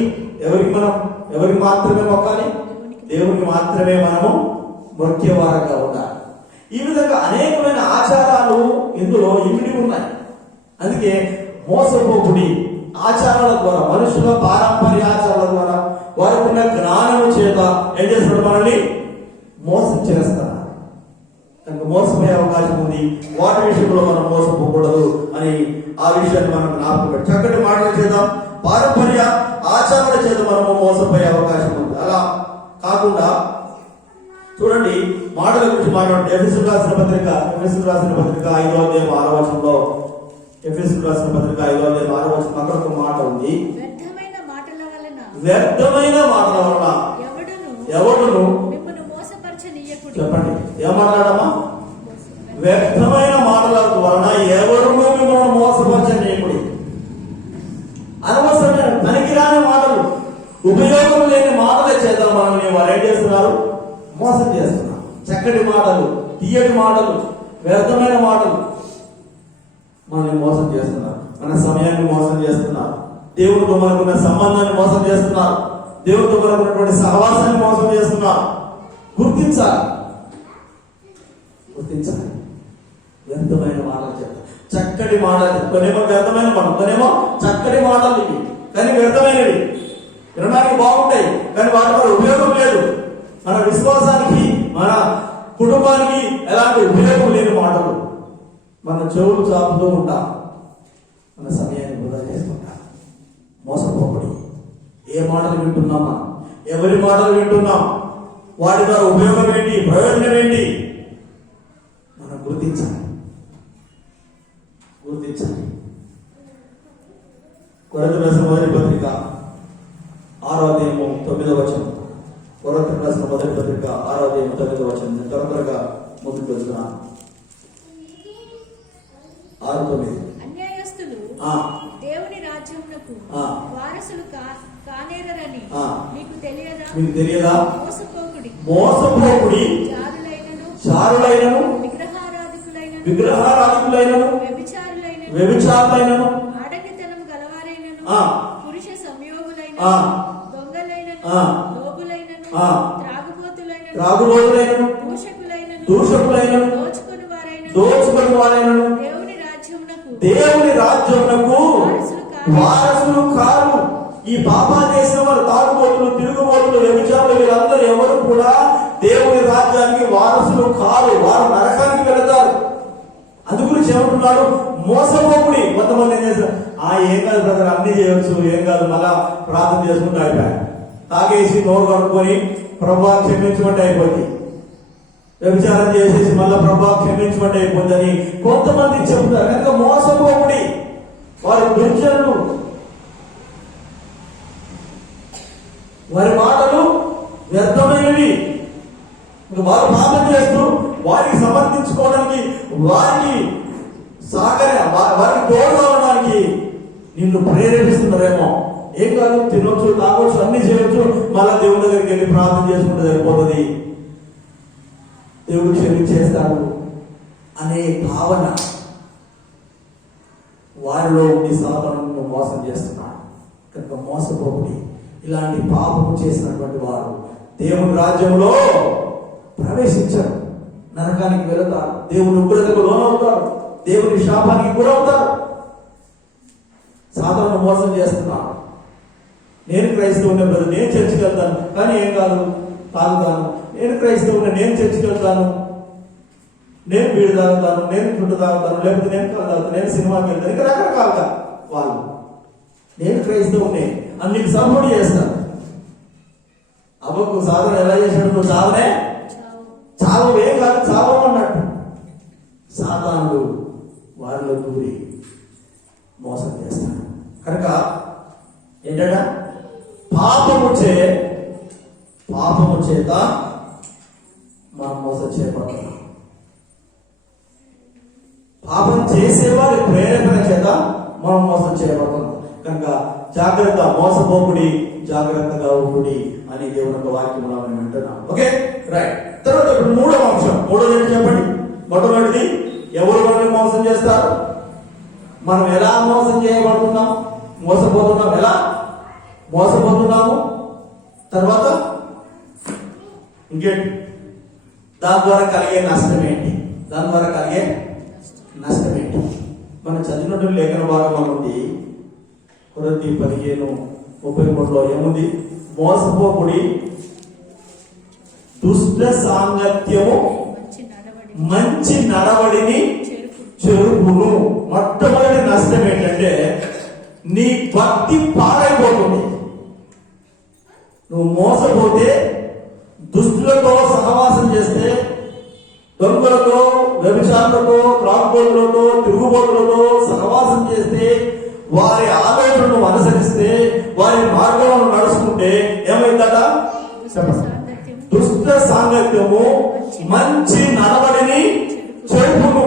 మాత్రమే మొక్కాలి? దేవునికి మాత్రమే మనము మొక్కేవారంగా ఉండాలి. ఈ విధంగా అనేకమైన ఆచారాలు ఇందులో ఇమిడి ఉన్నాయి. అందుకే మోసపోకుడి ఆచారాల ద్వారా, మనుషుల పారంపర్య ఆచారాల ద్వారా, వారికి ఉన్న జ్ఞానము చేత ఏం చేస్తారు? మనల్ని మోసం చేస్తారు. కనుక మోసపోయే అవకాశం ఉంది. వాటి విషయంలో మనం మోసపోకూడదు అని ఆ విషయాన్ని మనం జ్ఞాపకం. చక్కటి మాటలు చేద్దాం. పారంపర్య ఆచారాల చేత మనము మోసపోయే అవకాశం ఉంది. అలా కాకుండా చూడండి, మాటల గురించి మాట్లాడండి. ఎఫెసీయులకు రాసిన పత్రిక 5వ అధ్యాయం 6వ వచనంలో, ఎఫెసీయులకు రాసిన పత్రిక 5వ అధ్యాయం 6వ వచనం అక్కడ ఒక మాట ఉంది. వ్యర్థమైన మాటల వలన ఎవడును చెప్పండి, ఏం మాట్లాడమ్మా? వ్యర్థమైన మాటల వలన ఎవరును మిమ్మల్ని మోసపరచనీయకుడి. అనవసరమైన పనికిరాని మాటలు, ఉపయోగం లేని మాటల చేత మనల్ని వారు ఏం చేస్తున్నారు? మోసం చేస్తున్నారు. చక్కటి మాటలు, తీయటి మాటలు, వ్యర్థమైన మాటలు మనల్ని మోసం చేస్తున్నారు. మన సమయాన్ని మోసం చేస్తున్నారు. దేవుడితో మనకున్న సంబంధాన్ని మోసం చేస్తున్నారు. దేవుడితో మనకున్నటువంటి సహవాసాన్ని మోసం చేస్తున్నారు. గుర్తించాలి. వ్యర్థమైన మాటలు చెప్తారు. చక్కటి మాటలు, కొనేమో వ్యర్థమైన మాటలు, కొనేమో చక్కటి మాటలు. ఇవి కానీ వ్యర్థమైనవి. వినడానికి బాగుంటాయి కానీ వాటి వల్ల ఉపయోగం లేదు. మన విశ్వాసానికి, మన కుటుంబానికి ఎలాంటి ఉపయోగం లేని మాటలు. మన చెవులు చాపుతూ ఉంటాం, మన సమయాన్ని వృధా చేసుకుంటాం. మోసపోకూడదు. ఏ మాటలు వింటున్నాం? మనం ఎవరి మాటలు వింటున్నాం? వాటి ద్వారా ఉపయోగం ఏంటి, ప్రయోజనం ఏంటి? మనం గుర్తించాలి. కొరింథీయులకు రాసిన మొదటి పత్రిక 6వ అధ్యాయం 9వ వచనం. కొరింథీయులకు రాసిన మొదటి పత్రిక 6వ అధ్యాయం 9వ వచనం. నేను త్వరగా ముందుకు వెళ్తున్నాను. 6:9. అన్యాయస్తులు దేవుని రాజ్యమునకు వారసులు కానేరని మీకు తెలియదా? మోసపోకుడి. చారులైనను, విగ్రహారాధికులైనను, వ్యభిచారులైనను, ఆడంగితనం గలవారైనను, పురుష సంయోగులైనను, దొంగలైనను, లోబులైనను, త్రాగుబోతులైనను, దూషకులైనను, దోచుకొని వారైనను దేవుని రాజ్యమునకు వారసులు కారు. ఈ పాపాలు చేసిన వారు, తాగుబోతులు, తిరుగుబోతులు, వ్యభిచారులు, వీరందరూ ఎవరు కూడా దేవుని రాజ్యానికి వారసులు కారు. వారు నరకానికి వెళతారు. అందుగురించి ఏమంటున్నాడు? మోసపోకుడి. కొంతమంది ఏం చేస్తారు? ఏం కాదు బ్రదర్, అన్ని చేయొచ్చు, ఏం కాదు, మళ్ళా ప్రార్థన చేసుకుంటూ అయిపోయాయి. తాగేసి నోరు కడుక్కొని ప్రభువా క్షమించమంటే అయిపోయింది. వ్యభిచారం చేసేసి మళ్ళా ప్రభువా క్షమించమంటే అయిపోతుందని కొంతమంది చెబుతారు. కనుక మోసపోకుడి. వారి దుర్జనులు, వారి మాటలు వ్యర్థమైనవి. వారు పాపం చేస్తూ వారికి సమర్థించుకోవడానికి, వారికి తోడు రావడానికి నిన్ను ప్రేరేపిస్తున్నారేమో. ఏం కాదు, తినొచ్చు, తాగొచ్చు, అన్ని చేయొచ్చు, మళ్ళా దేవుడి దగ్గరికి వెళ్ళి ప్రార్థన చేసుకుంటే సరిపోతుంది, దేవుడు క్షమించేస్తాడు అనే భావన వారిలో ఉండి సాతాను మోసం చేస్తున్నాడు. కనుక మోసపోకుడి. ఇలాంటి పాపము చేసినటువంటి వారు దేవుని రాజ్యంలో ప్రవేశించరు, నరకానికి వెళతారు, దేవుని ఉగ్రతకు లోనవుతారు, దేవుని శాపానికి గురవుతారు. సాతాను మోసం చేస్తున్నాడు. నేను క్రైస్తవుని బ్రదర్, నేను చర్చికి వెళ్తాను కానీ ఏం కాదు, తాగుతాను. నేను క్రైస్తవుని, నేను చర్చికి వెళ్తాను, నేను బీడు తాగుతాను, నేను చుట్టు తాగుతాను, లేకపోతే నేను కళ తాగుతాను, నేను సినిమాకి వెళ్తాను. ఇంకా రకరకాలుగా వాళ్ళు నేను క్రైస్తవుని అన్నికి సపోర్ట్ చేస్తాను. అవ్వకు సాధన ఎలా చేశాడు? నువ్వు చావనే చావు, ఏం కాదు, చావు అన్నట్టు సాతానుడు వారిలో దూరి మోసం చేస్తాడు. కనుక ఏంటంటే పాపము చేత మనం మోసం చేయబడుతున్నాం. పాపం చేసేవారి ప్రేరేపణ చేత మనం మోసం చేయబడుతున్నాం. కనుక జాగ్రత్త, మోసపోకుడి, జాగ్రత్తగా ఉండుడి అని దేవుని యొక్క వాక్యం మనం వింటున్నాం. Okay, right. తర్వాత ఇప్పుడు మూడవ అంశం, మూడోది చెప్పండి. మొట్టమొదటిది, ఎవరు మనల్ని మోసం చేస్తారు, మనం ఎలా మోసం చేయబడుతున్నాం, మోసపోతున్నాం, ఎలా మోసపోతున్నాము, తర్వాత ఇంకేంటి, దాని ద్వారా కలిగే నష్టం ఏంటి, దాని ద్వారా కలిగే నష్టం ఏంటి. మనం చదివినటువంటి లేఖన భాగంలో ఉంది, కొరింథీ 15:33 ఏముంది, మోసపోకుడి, దుష్ట సాంగత్యము మంచి నడవడిని చెరుపును. మొట్టమొదటి నష్టం ఏంటంటే నీ భక్తి పాడైపోతుంది. నువ్వు మోసపోతే, దుష్టులతో సహవాసం చేస్తే, దొంగలతో, వ్యభిచారులతో, త్రాగుబోతులతో, తిరుగుబోతులతో సహవాసం చేస్తే, వారి ఆలోచనను అనుసరిస్తే, వారి మార్గంలో నడుచుకుంటే ఏమైందట? దుష్ట సాంగత్యము మంచి నడవడిని చెడుపును.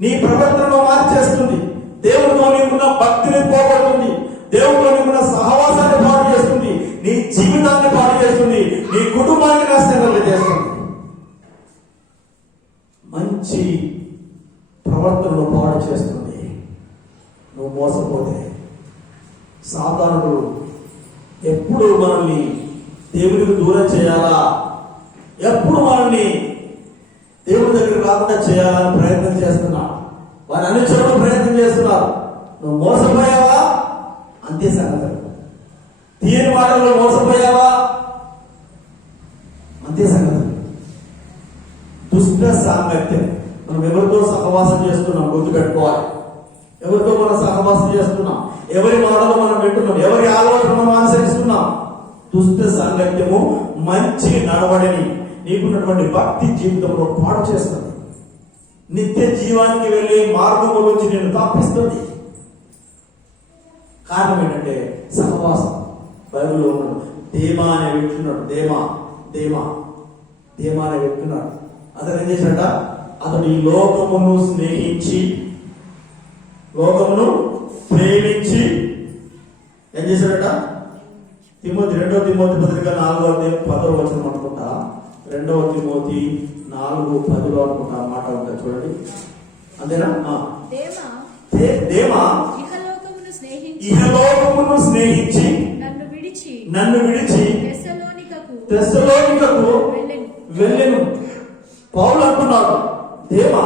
నీ ప్రవర్తనను మార్చేస్తుంది, దేవుడితో నీకున్న భక్తిని పోగొడుతుంది, దేవుడితో నీకున్న సహవాసాన్ని పాడు చేస్తుంది, నీ జీవితాన్ని పాడు చేస్తుంది, నీ కుటుంబానికి నష్టం చేస్తుంది. మంచి ప్రవర్తనను పాడు చేస్తుంది నువ్వు మోసపోతే. సాతానుడు ఎప్పుడు మనల్ని దేవుడికి దూరం చేయాలా, ఎప్పుడు మనల్ని దేవుడి దగ్గరికి రాకుండా చేయాలని ప్రయత్నం చేస్తున్నాడు. వారి అనుచరులు ప్రయత్నం చేస్తున్నారు. నువ్వు మోసపోయావా, అంతే సంగతి. తీయని మాటల్లో మోసపోయావా, అంతే సంగతి. దుష్ట సాంగత్యం, మనం ఎవరితో సహవాసం చేస్తున్నాం గుర్తుపెట్టుకోవాలి. ఎవరితో మనం సహవాసం చేస్తున్నాం, ఎవరి మాటలు మనం వింటున్నాం, ఎవరి ఆలోచన మనం అనుసరిస్తున్నాం. దుష్ట సాంగత్యము మంచి నడవడిని, నీకున్నటువంటి భక్తి జీవితంలో పాడు చేస్తుంది, నిత్య జీవానికి వెళ్ళే మార్గం నుంచి నేను తప్పిస్తుంది. కారణం ఏంటంటే సహవాసం. బైబిల్లో ఉన్నాడు, దేమా అనే వ్యక్తున్నాడు, దేమా అనే వ్యక్తున్నాడు. అతను ఏం చేశాడ, అతడు ఈ లోకమును స్నేహించి, లోకమును ప్రేమించి ఏం చేశాడట? తిమోతి 2 తిమోతి పత్రిక 4:10 అనుకుంటా, 2 తిమోతి 4:10 అనుకుంటా మాట ఉంటా, చూడండి. అంతేనా? దేమా ఇహలోకమును స్నేహించి నన్ను విడిచి తెస్సలోనికకు వెళ్ళెను. పౌలు అంటున్నాడు, దేమా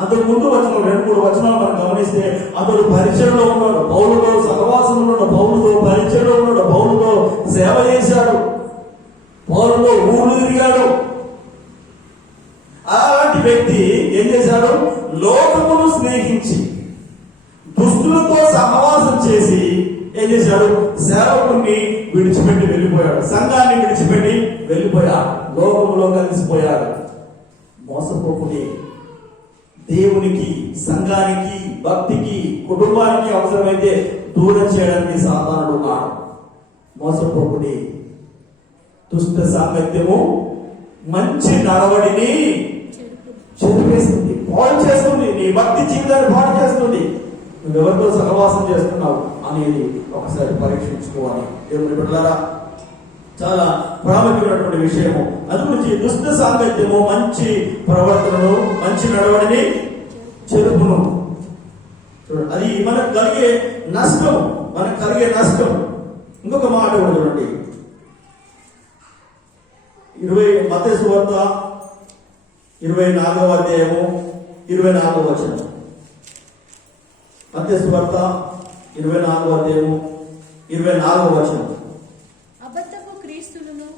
అంతకు ముందు వచ్చిన 2-3 వచనాలు మనం గమనిస్తే అతడు పరిచయంలో ఉన్నాడు, పౌలుతో సహవాసంలో ఉన్నాడు, పౌలుతో పరిచయంలో ఉన్నాడు, పౌలుతో సేవ చేశాడు, పౌలుతో ఊళ్ళు తిరిగాడు. అలాంటి వ్యక్తి ఏం చేశాడు? లోకమును స్నేహించి దుష్టులతో సహవాసం చేసి ఏం చేశాడు? సేవకుని విడిచిపెట్టి వెళ్ళిపోయాడు, సంఘాన్ని విడిచిపెట్టి వెళ్ళిపోయాడు, లోకములో కలిసిపోయాడు. మోసపోకుడి, దేవునికి, సంఘానికి, భక్తికి, కుటుంబానికి అవసరమైతే దూరం చేయడానికి సాతానుడు ఉన్నాడు. మోసపోకుడి, దుష్ట సాంగత్యము మంచి నడవడిని చెరిపేస్తుంది, పాడు చేస్తుంది, నీ భక్తి జీవితాన్ని పాడు చేస్తుంది. నువ్వెవరితో సహవాసం చేస్తున్నావు అనేది ఒకసారి పరీక్షించుకోవాలి. దేవుని బిడ్డలారా, చాలా ప్రాముఖ్యమైనటువంటి విషయము. అందుగురించి దుష్ట సాంగత్యము మంచి ప్రవర్తనను, మంచి నడవడిని చెరుపును. చూడండి, అది మనకు కలిగే నష్టం, ఇంకొక మాట కూడా చూడండి, మత్తయి సువార్త 24వ అధ్యాయము 24వ వచనం. మత్తయి సువార్త 24వ అధ్యాయము 24వ వచనం. అబద్ధపు క్రీస్తులను,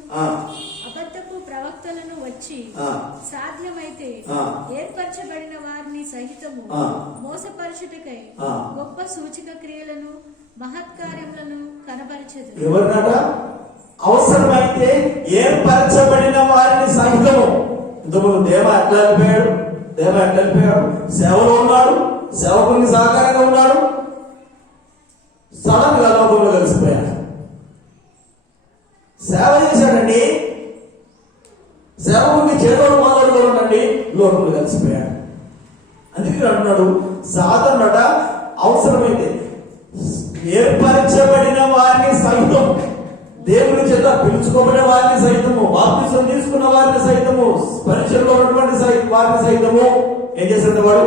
అబద్ధపు ప్రవక్తలను వచ్చి సాధ్యమైతే ఏర్పరచబడిన వారిని సహితము మోసపరచుటకై గొప్ప సూచక క్రియలను, మహత్కార్యములను కనబరచదు. ఎవరినట? అవసరమైతే ఏర్పరచబడిన వారిని సహితము. ఇంతకుముందు దేవ ఎట్లా వెళ్ళిపోయాడు? సేవలో ఉన్నాడు, సేవకునికి సహకారంగా ఉన్నాడు, సడన్ గా లోకంలో కలిసిపోయాడు. సేవ చేశాడండి, సేవకునికి చేదోడు మాదోడుగా ఉండండి, లోకంలో కలిసిపోయాడు. అందుకే అంటున్నాడు సాధనట అవసరమైతే ఏర్పరచబడిన వారిని సైతం, దేవుని చేత పిలుచుకోబడిన వారిని సైతము, బాప్తిసం తీసుకున్న వారిని సైతము, పరిచయంలో ఉన్నటువంటి వారిని సైతము ఏం చేశాడు వాడు?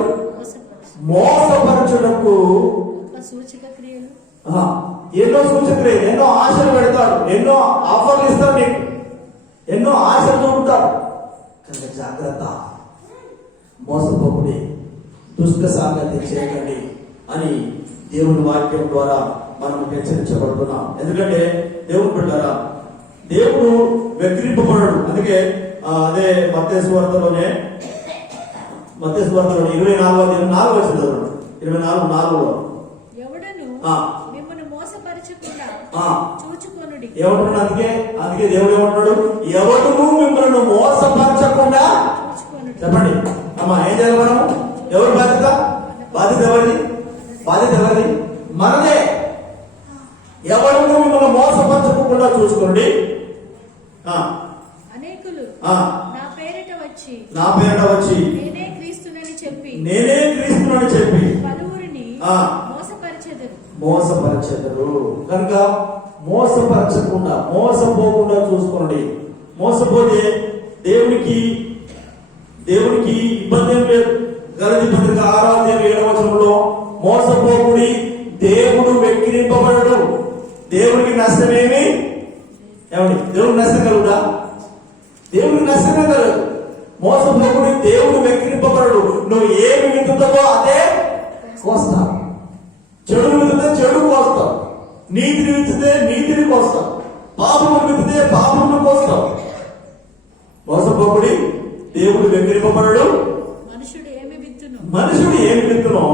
మోసపరచుటకు సూచక క్రియలు, ఎన్నో సూచక్రియలు, ఎన్నో ఆశలు పెడతాడు, ఎన్నో ఆఫర్లు ఇస్తాడు, నీకు ఎన్నో ఆశలు చూపుతాడు. కనుక జాగ్రత్త, మోసపోకుడి, దుష్ట సాంగత్యం చేయకండి అని దేవుని వాక్యం ద్వారా మనం హెచ్చరించబడుతున్నాం. ఎందుకంటే దేవుడు బిడ్డలారా, దేవుడు వెక్కిరింపబడడు. అందుకే అదే మత్తయి సువార్తలోనే 24:4 ఎవడను మిమ్మల్ని మోసపరచకుండా చూచుకొనుడి. ఏమంటున్నాడు? అందుకే దేవుడు ఏమంటున్నాడు? ఎవడును మిమ్మల్ని మోసపరచకుండా చెప్పండి. అమ్మా ఏం చేయాలి మనం? ఎవరు బాధ్యత? బాధ్యత ఎవరిది? మనదే. ఎవడును మిమ్మల్ని మోసపరచకుండా చూసుకోండి. అనేకులు నా పేరిట వచ్చి నేనే క్రీస్తునని చెప్పి పలువురిని మోసపరచెదరు. కనుక మోసపోకుండా చూసుకోండి. మోసపోతే దేవునికి ఇబ్బంది ఏం లేదు. గలతీ పత్రిక 6:7 మోసపోకుడి, దేవుడు వెక్కిరింపబడడు. దేవునికి నష్టమేమి? ఏమండి, దేవుడికి నష్టం కలుగుదా? దేవుడికి నష్టమే కలదు. మోసపోకుడి, దేవుడు వెక్కిరింపబడడు. నువ్వు ఏమి విత్తుతావో అదే కోస్తావు. చెడు విత్తితే చెడు కోస్తావు, నీతిని విత్తితే నీతిని కోస్తావు, పాపము విత్తితే పాపమును కోస్తావు. మోసపోకుడి, దేవుడు వెక్కిరింపబడడు. మనుషుడు ఏమి విత్తునో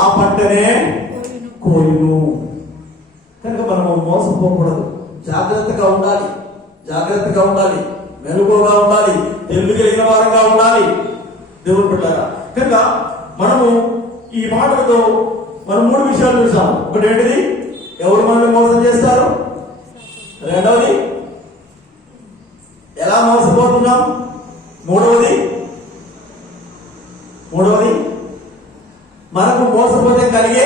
ఆ పంటనే కోయును. కనుక మనము మోసపోకూడదు. జాగ్రత్తగా ఉండాలి, మెలుగుగా ఉండాలి, తెలివి కలిగిన వారంగా ఉండాలి దేవుడు బిడ్డలారా. కనుక మనము ఈ మాటలతో మనం 3 విషయాలు చూసాం. ఒకటి ఏంటిది? ఎవరు మనల్ని మోసం చేస్తారు? రెండవది ఎలా మోసపోతున్నాం? మూడవది మనకు మోసపోతే కలిగే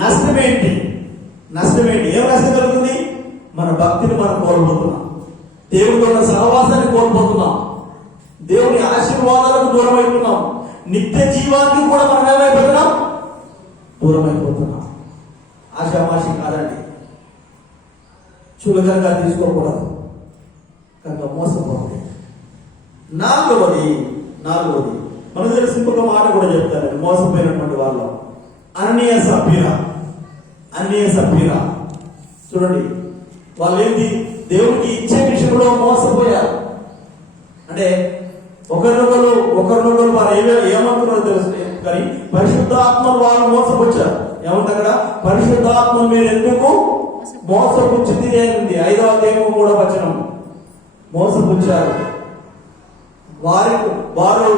నష్టమేంటి? ఏం నష్టం కలుగుతుంది? మన భక్తిని మనం కోల్పోతున్నాం, దేవుడితో ఉన్న సహవాసాన్ని కోల్పోతున్నాం, దేవుని ఆశీర్వాదాలకు దూరం అయిపోతున్నాం, నిత్య జీవానికి కూడా మనం ఏమైపోతున్నాం? దూరం అయిపోతున్నాం. ఆశామాషి కాదండి, చులకనగా తీసుకోకూడదు. కనుక మోసపోతుంది. నాలుగవది మన దగ్గర సింపుల్ మాట కూడా చెప్తారండి. మోసపోయినటువంటి వాళ్ళు అన్య సభ్యుల చూడండి, వాళ్ళు ఏంటి? దేవుడికి ఇచ్చే విషయంలో మోసపోయారు. అంటే ఒకరినొకరు వారు ఏమంటున్నారో తెలుసు, కానీ పరిశుద్ధాత్మను వాళ్ళు మోసపుచ్చారు. ఏమంటే అక్కడ పరిశుద్ధాత్మ మీరు ఎందుకు మోసపుచ్చింది ఉంది. 5వ అధ్యాయం 3వ వచనం. మోసపుచ్చారు. వారు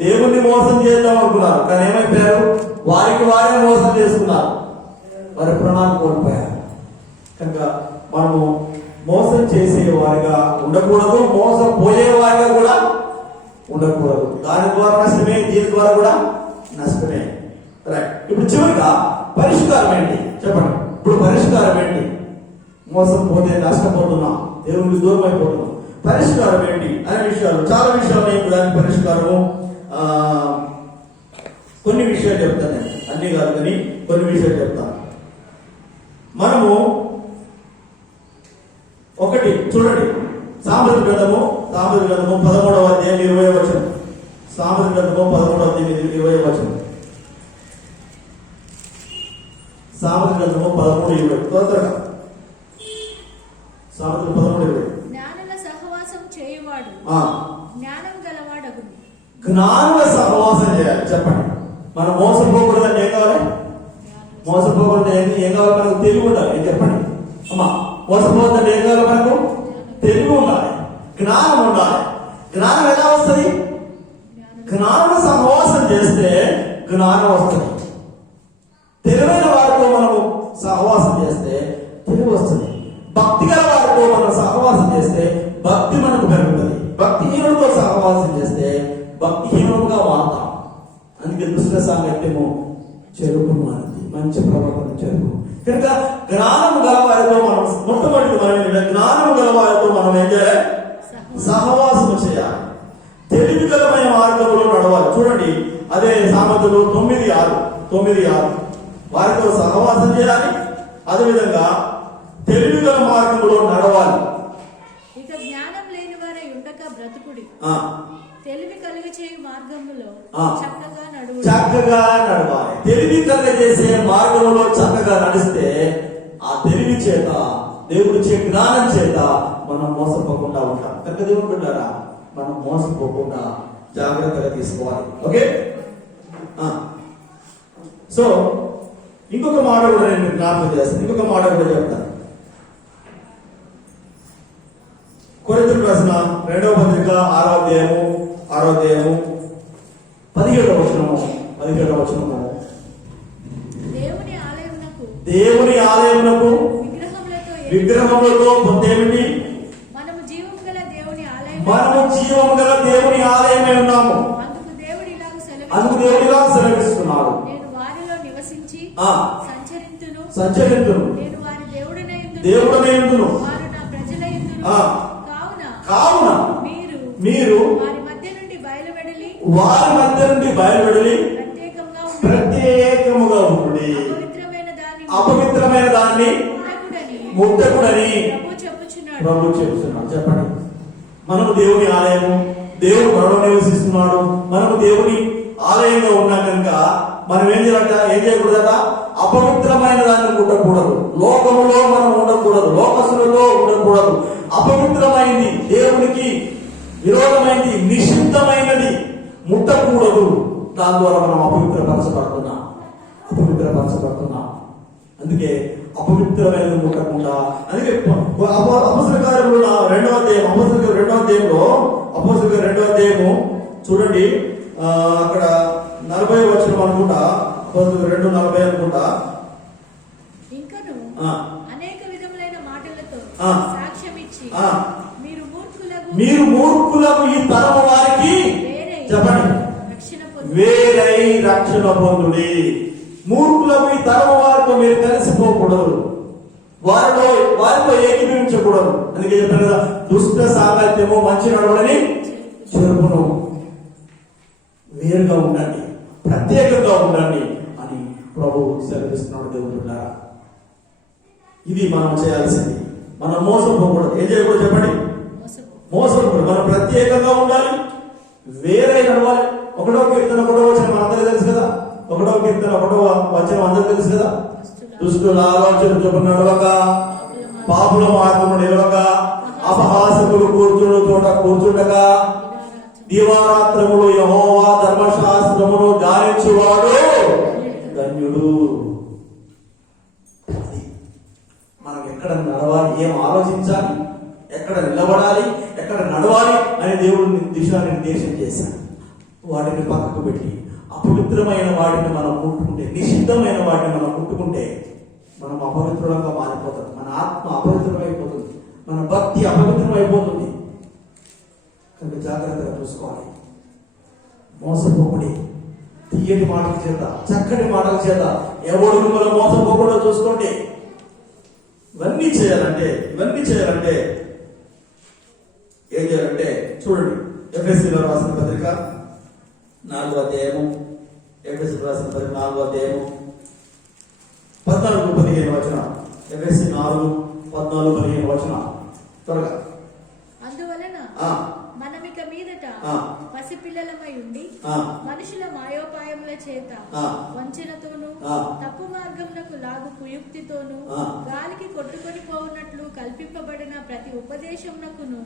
దేవుణ్ణి మోసం చేద్దాం అనుకున్నారు, కానీ ఏమైపోయారు? వారికి వారే మోసం చేసుకున్నారు, వారి ప్రాణాన్ని కోల్పోయారు. కనుక మనము మోసం చేసే వారిగా ఉండకూడదు, మోసపోయే వారిగా కూడా ఉండకూడదు. దాని ద్వారా నష్టమే, దీని ద్వారా కూడా నష్టమే. రైట్. ఇప్పుడు చివరిగా పరిష్కారం ఏంటి చెప్పండి. ఇప్పుడు పరిష్కారం ఏంటి? మోసం పోతే నష్టపోతున్నాం, దేవునికి దూరం అయిపోతున్నాం. పరిష్కారం ఏంటి అనే విషయాలు, చాలా విషయాలు నేను దానికి పరిష్కారము కొన్ని విషయాలు చెప్తాను. నేను అన్ని కాదు కానీ కొన్ని విషయాలు చెప్తాను. మనము ఒకటి చూడండి, సామెతల గ్రంథము 13వ అధ్యాయం 20వ వచనం. సామెతల గ్రంథము 13వ అధ్యాయం 20వ వచనం. సామెతల గ్రంథము 13:20. త్వరగా సామెతలు 13:20. జ్ఞానుల సహవాసం చేయువాడు జ్ఞానం గలవాడగును. జ్ఞానుల సహవాసం చేయాలి. చెప్పండి, మనం మోసపోకూడదని ఏం కావాలి? మోసపోకూడదు ఏం కావాలి? మనకు తెలివి ఉండాలి. చెప్పండి అమ్మా, మోసపోవద్దని ఏం కావాలి? మనకు తెలివి ఉండాలి, జ్ఞానం ఉండాలి. జ్ఞానం ఎలా వస్తుంది? జ్ఞానం సహవాసం చేస్తే జ్ఞానం వస్తుంది. తెలివైన వారితో మనము సహవాసం చేస్తే తెలివి వస్తుంది. భక్తి గల వారితో మనం సహవాసం చేస్తే భక్తి మనకు పెరుగుతుంది. భక్తిహీనులతో సహవాసం చేస్తే భక్తిహీనులుగా మారుతాం. అందుకే దుష్ట సాంగత్యము చెరుపును అన్నది, మంచి ప్రవర్తన చెరుపు. కనుక జ్ఞానము గలవారితో మనం మొట్టమొదటి జ్ఞానము గలవారితో మనం ఏం చేయాలి? సహవాసం చేయాలి. తెలివికరమైన మార్గంలో నడవాలి. చూడండి, అదే సామెతలు 9:6 వారితో సహవాసం చేయాలి. అదేవిధంగా తెలివిగల మార్గంలో నడవాలి. ఇక జ్ఞానం లేని వారై ఉండక బ్రతుకుడి, తెలివి కలుగ చేయు మార్గములో చక్కగా నడవాలి. తెలివి కలుగజేసే మార్గంలో చక్కగా నడిస్తే ఆ తెలివి చేత, దేవుడిచ్చే జ్ఞానం చేత మనం మోసపోకుండా ఉంటాం. కనుక దేవుడు బిడ్డారా, మనం మోసపోకుండా జాగ్రత్తగా తీసుకోవాలి. ఓకే. సో ఇంకొక మాట కూడా నేను జ్ఞాపకం చేస్తాను. ఇంకొక మాట కూడా చెప్తాను. కొరింథీయులకు రాసిన 2వ పత్రిక 6వ అధ్యాయము 17వ వచనము. దేవుని ఆలయమునకు విగ్రహములతో పొందేమిటి? మనము జీవము గల దేవుని ఆలయమే ఉన్నాము. అందుకు దేవుడు ఇలా సెలవిస్తున్నాడు, నేను వారిలో నివసించి సంచరింతును, నేను వారి దేవుడనేందును, వారు నా ప్రజలైందును. కావున మీరు వారి మధ్య నుండి బయలువెడలి ప్రత్యేకముగా ఉండి అపవిత్రమైన దాన్ని ముట్టకుడని ప్రభు చెప్తున్నాడు. చెప్పండి, మనము దేవుని ఆలయము, దేవుడు మనలో నివసిస్తున్నాడు. మనము దేవుని ఆలయంగా ఉన్నా కనుక మనం ఏం చేయకూడదట? అపవిత్రమైన దాన్ని ముట్టకూడదు. లోకములో మనం ఉండకూడదు, లోకస్తులలో ఉండకూడదు. అపవిత్రమైంది, దేవునికి విరోధమైంది, నిషిద్ధమైనది ముట్టకూడదు. దాని ద్వారా మనం అపవిత్రపరచబడుతున్నాం. అందుకే అపవిత్రమైనది ముట్టకుండా. అందుకే అపోస్తలుల కార్యములు 2వ అధ్యాయము చూడండి, అక్కడ 40వ వచనం అనుకుంటా, అపోస్తలుల 2:40 అనుకుంటా. ఇంకను అనేక విధములైన మాటలతో సాక్ష్యం ఇచ్చి మీరు మూర్ఖులకు ఈ తరము వారికి చెప్పండి వేరై రక్షణ పొందుడి. మూర్ఖులకు ఈ తరము వారితో మీరు కలిసిపోకూడదు, వారితో ఏకీభవించకూడదు. అందుకే చెప్పారు కదా, దుష్ట సాంగత్యము మంచి నడవడని చెరుపును. వేరుగా ఉండండి, ప్రత్యేకంగా ఉండండి అని ప్రభు సెలవిస్తున్నాడు. దేవుడున్నారా, ఇది మనం చేయాల్సింది. మనం మోసపోకూడదు. ఏం చేయకూడదు చెప్పండి? మోసపోకూడదు. మనం ప్రత్యేకంగా ఉండాలి, వేరే నడవాలి. 1వ కీర్తన 1వ వచనం అందరికీ తెలుసు కదా. 1వ కీర్తన 1వ వచనం అందరికీ తెలుసు కదా. దుష్టుల ఆలోచన చొప్పున నడవక, పాపుల మార్గము నిలవక, అపహాసకులు కూర్చుని చోట కూర్చుండక, దివారాత్రములు యెహోవా ధర్మశాస్త్రమును ధ్యానించువాడు ధన్యుడు. మనం ఎక్కడ నడవాలి, ఏం ఆలోచించాలి, ఎక్కడ నిలబడాలి, ఎక్కడ నడవాలి అని దేవుడు దిశానిర్దేశం చేశాడు. వాటిని పక్కకు పెట్టి అపవిత్రమైన వాటిని మనం ముట్టుకుంటే, నిషిద్ధమైన వాటిని మనం ముట్టుకుంటే మనం అపవిత్రులంగా మారిపోతాం. మన ఆత్మ అపవిత్రమైపోతుంది, మన భక్తి అపవిత్రమైపోతుంది. కనుక జాగ్రత్తగా చూసుకోవాలి. మోసపోకుడి, తీయటి మాటల చేత, చక్కటి మాటల చేత ఎవడు మిమ్మల్ని మోసపోకుండా చూసుకోండి. ఇవన్నీ చేయాలంటే ఏం చేయాలంటే చూడండి, ఎఫెసీలో రాసిన పత్రిక 4వ అధ్యాయము, 4వ అధ్యాయము 14-15 వచనం. ఎఫెసీ 4:14-15 వచనం త్వరగా. అందువలన మనమిక మీదట పసిపిల్లలమై ఉండి మనుషుల మాయోపాయముల చేత వంచనతోను తప్పు మార్గమునకు లాగు కుయుక్తితోను గాలికి కొట్టుకొని పోవునట్లు కల్పింపబడిన ప్రతి ఉపదేశమునకును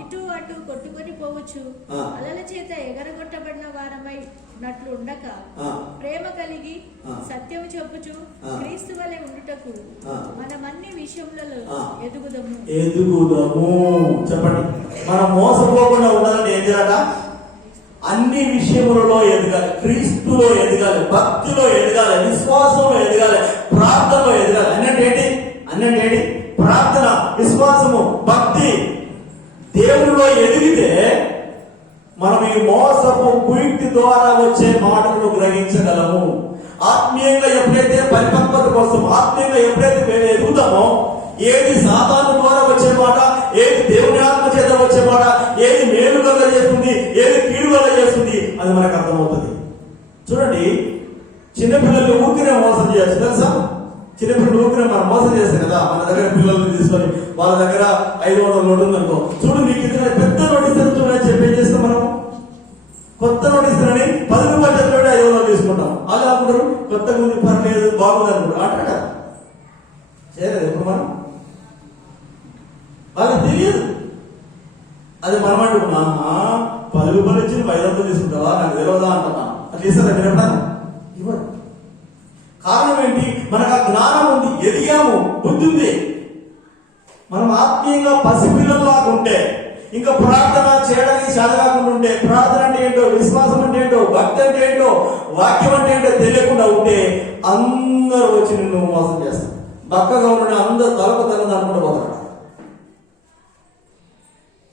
ఇటు అటు కొట్టుకొని పోవచ్చు అలల చేత ఎగరగొట్టబడిన వారమై నట్లు ఉండక ప్రేమ కలిగి సత్యము చెప్పుచు క్రీస్తు వలె ఉండుటకు మనమన్ని విషయములలో ఎదుగుదము. చెప్పండి, మనం మోసపోకుండా ఉండాలంటే ఏం చేయాల? అన్ని విషయములలో ఎదగాలి, క్రీస్తులో ఎదగాలి, భక్తిలో ఎదగాలి, విశ్వాసంలో ఎదగాలి, ప్రార్థనలో ఎదగాలి. అన్నంటేంటి? ప్రార్థన, విశ్వాసము, భక్తి. దేవునిలో ఎదిగితే మనం ఈ మోసపు కుయుక్తి ద్వారా వచ్చే మాటలను గ్రహించగలము. ఆత్మీయంగా ఎప్పుడైతే పరిపక్వత కోసం ఆత్మీయంగా ఎప్పుడైతే మేము ఎదుగుతామో, ఏది సాతాను ద్వారా వచ్చే మాట, ఏది దేవుని ఆత్మ చేత వచ్చే మాట, ఏది మేలు కలగజేస్తుంది, ఏది కీడు కలగజేస్తుంది, అది మనకు అర్థమవుతుంది. చూడండి, చిన్నపిల్లలు ఊరికే మోసం చేయొచ్చు తెలుసా? చిన్నపిల్లలు ఊరికే మనం మోసం చేస్తాం కదా. మన దగ్గర పిల్లల్ని తీసుకొని వాళ్ళ దగ్గర 500 నోటు ఉందనుకో, చూడు నీకు ఇద్దరు పెద్ద నోటు ఇస్తాను చూడని చెప్పి ఏం చేస్తాం మనం? కొత్త నోటు ఇస్తానని 10 రూపాయల చేతిలో 500 తీసుకుంటాం. అలా అనుకుంటారు, కొత్తగా ఉంది పర్లేదు బాగుంది అనుకుంటారు. అంటారా? చేయలేదు ఎప్పుడు మనం? వాళ్ళకి తెలియదు. అది మనం అంటున్నా 10 రూపాయలు ఇచ్చి 500 తీసుకుంటావా, నాకు తెలియదా అంటున్నా. అది ఇస్తారా మీరు ఎప్పుడన్నా? ఇవ్వరు. కారణం ఏంటి? మనకు ఆ జ్ఞానం ఉంది, ఎదిగాము, బుద్ధి ఉంది. మనం ఆత్మీయంగా పసిపిల్లల్లాగా ఉంటే, ఇంకా ప్రార్థన చేయడానికి చదవకుండా ఉంటే, ప్రార్థన అంటే ఏంటో, విశ్వాసం అంటే ఏంటో, భక్తి అంటే ఏంటో, వాక్యం అంటే ఏంటో తెలియకుండా ఉంటే అందరూ వచ్చి నిన్ను మోసం చేస్తారు. బక్కగా ఉండే అందరూ తలకు తనది అనుకుంటూ పోతాడు.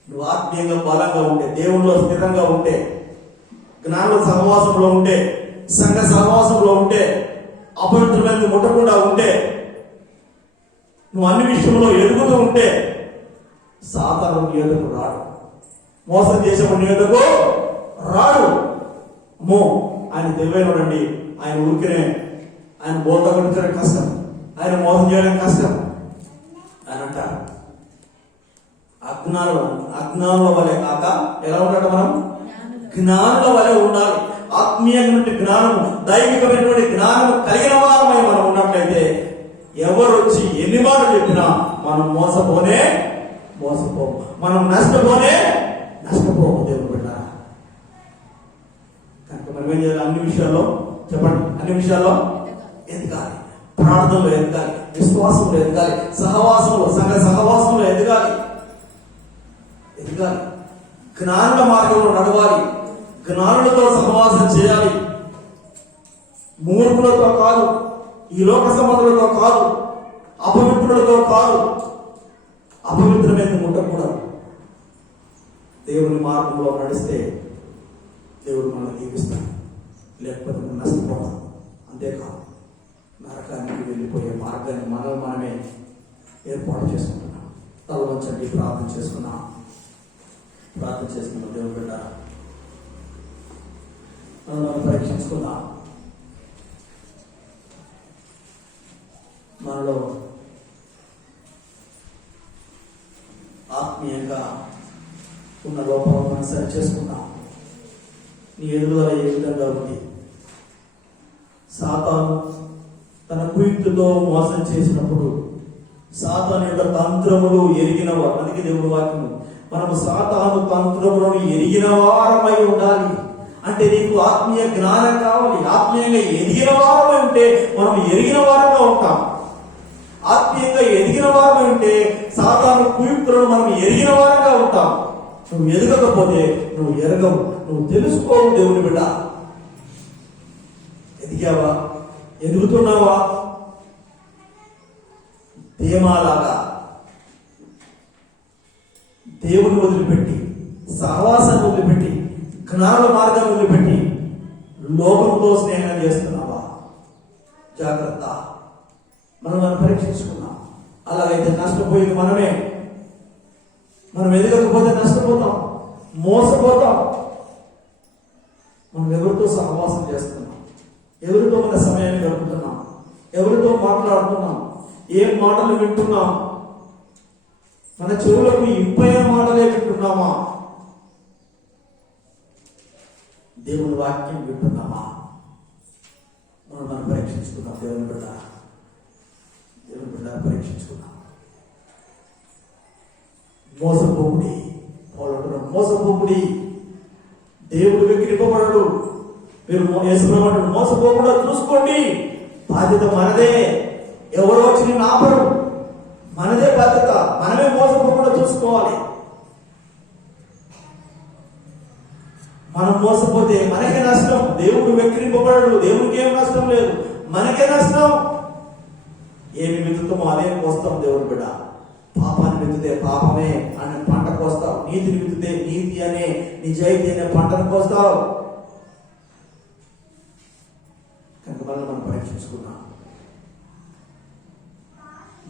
నువ్వు ఆత్మీయంగా బలంగా ఉంటే, దేవుళ్ళలో స్థిరంగా ఉంటే, జ్ఞానుల సహవాసంలో ఉంటే, సంఘ సహవాసంలో ఉంటే, అపవిత్రమైన ముట్టకుండా ఉంటే, నువ్వు అన్ని విషయంలో ఎదుగుతూ ఉంటే, సాతాను నీ ఎదుకు రాడు, మోసం చేసేవాడు నీ ఎదుకు రాడు. అమ్మో ఆయన తెలివైనడండి, ఆయన ఊరికనే ఆయన బోధపడించడం కష్టం, ఆయన మోసం చేయడం కష్టం అని అంటారు. అజ్ఞానుల వలె కాక ఎలా ఉంటాడు? మనం జ్ఞానుల వలె ఉండాలి. ఆత్మీయమైనటువంటి జ్ఞానము, దైవికమైనటువంటి జ్ఞానము కలిగిన వారమై మనం ఉన్నట్లయితే ఎవరు వచ్చి ఎన్ని మాటలు చెప్పినా మనం మోసపోము, మనం నష్టపోము. దేవుడు బిడ్డ కనుక మనం ఏం చేయాలి? అన్ని విషయాల్లో చెప్పండి, అన్ని విషయాల్లో ఎదగాలి. ప్రార్థనలో ఎదగాలి, విశ్వాసంలో ఎదగాలి, సహవాసంలో సంఘ సహవాసంలో ఎదగాలి. జ్ఞానుల మార్గంలో నడవాలి, జ్ఞానులతో సహవాసం చేయాలి. మూర్ఖులతో కాదు, ఈ లోక సంబంధులతో కాదు, అపవిత్రులతో కాదు. అపవిత్రమైన ముట్టకూడదు. దేవుని మార్గంలో నడిస్తే దేవుడు మనల్ని దీవిస్తాడు, లేకపోతే మనం నష్టపోతాం. అంతేకాదు, నరకానికి వెళ్ళిపోయే మార్గాన్ని మనమే ఏర్పాటు చేసుకుంటున్నాం. తల వంచండి, ప్రార్థన చేసుకున్నాం. దేవుని బిడ్డ మనం పరీక్షించుకుందాం. మనలో ఆత్మీయంగా ఉన్న లోపాలను మనం సరి చేసుకుందాం. నీ ఎదుగుదల ఏ విధంగా ఉంది? సాతాను తన కుయుక్తితో మోసం చేసినప్పుడు సాతాను యొక్క తంత్రములు ఎరిగినవారు, అందుకే దేవుని వాక్యము మనము సాతాను తంత్రములను ఎరిగిన వారమై ఉండాలి. అంటే నీకు ఆత్మీయ జ్ఞానం కావాలి. ఆత్మీయంగా ఎదిగిన వారమై ఉంటే మనం ఎరిగిన వారంగా ఉంటాం. ఆత్మీయంగా ఎదిగిన వారమై ఉంటే సాతాను కుయుక్తులను మనం ఎరిగిన వారంగా ఉంటాం. నువ్వు ఎదగకపోతే నువ్వు ఎరగవు, నువ్వు తెలుసుకోవు. దేవుని బిడ్డ ఎదిగావా? ఎదుగుతున్నావా? ధీమాలాగా దేవుని వదిలిపెట్టి, సహవాసాన్ని వదిలిపెట్టి, జ్ఞానుల మార్గాన్ని వదిలిపెట్టి లోకంతో స్నేహం చేస్తున్నావా? జాగ్రత్త. మనం పరీక్షించుకున్నాం. అలాగైతే నష్టపోయేది మనమే. మనం ఎదగకపోతే నష్టపోతాం, మోసపోతాం. మనం ఎవరితో సహవాసం చేస్తున్నాం? ఎవరితో మన సమయాన్ని గడుపుతున్నాం? ఎవరితో మాట్లాడుతున్నాం? ఏం మాటలు వింటున్నాం? మన చెవులకు ఇంపైన మాటలే వింటున్నామా? దేవుని వాక్యం వింటున్నామా? మనం పరీక్షించుకున్నాం. దేవుని బిడ్డ పరీక్షించుకున్నాం. మోసపోకుడి. దేవుడు వెక్కిరింపబడడు. మీరు యేసుప్రభువు మోసపోకుండా చూసుకోండి. బాధ్యత మనదే. ఎవరో వచ్చి నిన్ను ఆపరు. మనదే బాధ్యత. మనమే మోసపోకుండా చూసుకోవాలి. మనం మోసపోతే మనకే నష్టం. దేవుడు వెక్కిరింపబడడు. దేవుడికి ఏం నష్టం లేదు, మనకే నష్టం. ఏమి విత్తుతామో అదే కోస్తాం. దేవుడు బిడ్డ పాపాన్ని విత్తితే పాపమే అనే పంట కోస్తావు. నీతిని విత్తితే నీతి అనే నిజాయితీ అనే పంటను కోస్తావు. పరీక్షించుకున్నాం.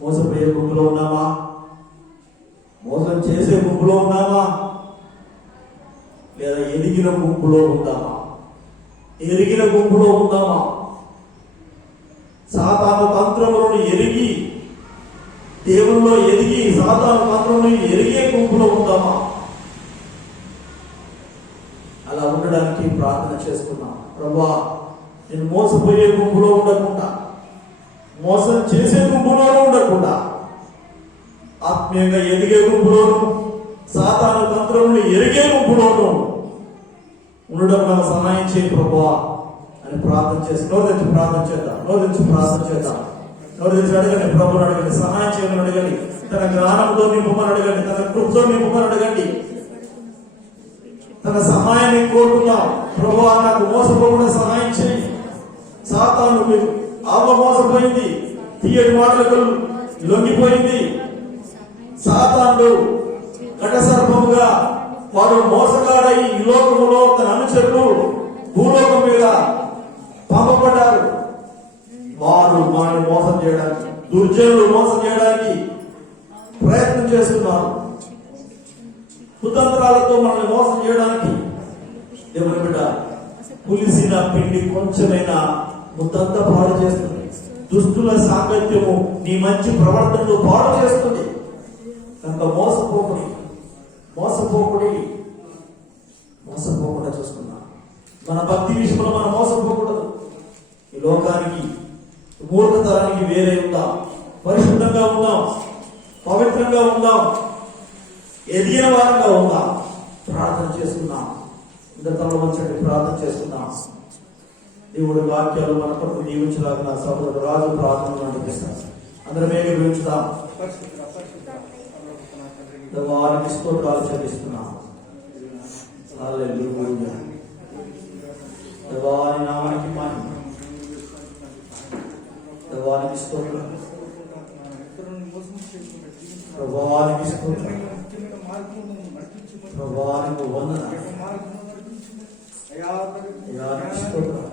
మోసపోయే గుంపులో ఉన్నామా? మోసం చేసే గుంపులో ఉన్నామా? లేదా ఎదిగిన గుంపులో ఉందామా? ఎరిగిన గుంపులో ఉందామా? సాతాను తంత్రములను ఎరిగి, దేవుల్లో ఎదిగి సాతాను తంత్రములను ఎరిగే గుంపులో ఉందామా? అలా ఉండడానికి ప్రార్థన చేసుకున్నాం. ప్రభువా, నేను మోసపోయే గుంపులో ఉండకుండా, మోసం చేసే గుంపులోనూ ఉండకుండా, ఆత్మీయంగా ఎదిగే గుంపులోను, సాతాను తంత్రములను ఎరిగే గుంపులోను ఉండడం నాకు సహాయం చేయి ప్రభువా అని ప్రార్థన చేసి నోరు తెచ్చి ప్రార్థన చేద్దాం. నోరు తెచ్చి ప్రార్థన చేద్దాం. నోరు తెచ్చి అడగండి, ప్రభుని అడగండి, సహాయం చేయమని అడగండి, తన జ్ఞానంతో నింపమని అడగండి, తన కృపతో నింపమని అడగండి. తన సహాయాన్ని కోరుకున్నాం. ప్రభువా, నాకు మోసపోకుండా సహాయం చేయి. సాతాను ఆవ మోసపోయింది, తీయటి మాటలకు లొంగిపోయింది. సాతానుడు ఘటసర్పముగా వాడు మోసగాడై ఈ లోకములో తన అనుచరులు భూలోకం మీద పంపబడ్డారు. వారు వారిని మోసం చేయడానికి, దుర్జనులు మోసం చేయడానికి ప్రయత్నం చేస్తున్నారు. కుతంత్రాలతో మనల్ని మోసం చేయడానికి. దేవుని బిడ్డ, పులిసిన పిండి కొంచెమైనా ముద్దంతా పాడు చేస్తుంది. దుష్టుల సాంగత్యము నీ మంచి ప్రవర్తనను పాడు చేస్తుంది. కనుక మోసపోకుండా చూసుకున్నా. మన భక్తి విషయంలో మనం మోసపోకూడదు. ఈ లోకానికి, మూర్ఖతరానికి వేరే ఉందాం. పరిశుద్ధంగా ఉందాం, పవిత్రంగా ఉందాం, ఎదిగిన వారంగా ఉందాం. ప్రార్థన చేసుకున్నాం. ఇంతలో వచ్చండి, ప్రార్థన చేసుకున్నాం. దేవుడి వాక్యాలు మన కొరకు దీవించలాగా నా సహోదరుడు రాజు ప్రార్థనలు నడిపిస్తాను. అందరం ఏకీభవించుదాం. వారికి స్తోత్రాలు చెల్లిస్తున్నాం. హల్లెలూయా. వారి నామానికి మహిమ. వారికి స్తోత్రం. వారికి స్తోత్రం. వారికి వందనాలు. వారికి స్తోత్రం.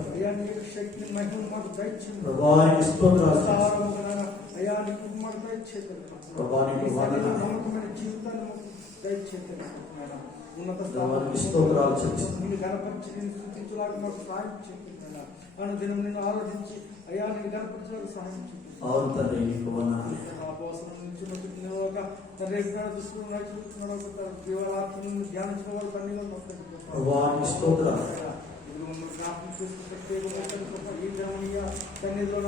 వారికి స్తోత్రాలు. వారికి వందనాలు. ఉన్నత స్తోత్రాలు చెల్లిస్తున్నాం. దినం నిన్ను ఆరాధించి అయ్యా నేను కనపరచడానికి సహాయం చేయండి. అవును తండ్రి, నీకు వందనాలు. ధ్యానించిన వారు పన్నీలో వారికి స్తోత్రాలు. ఈ జనమయ్య సన్నిధిలో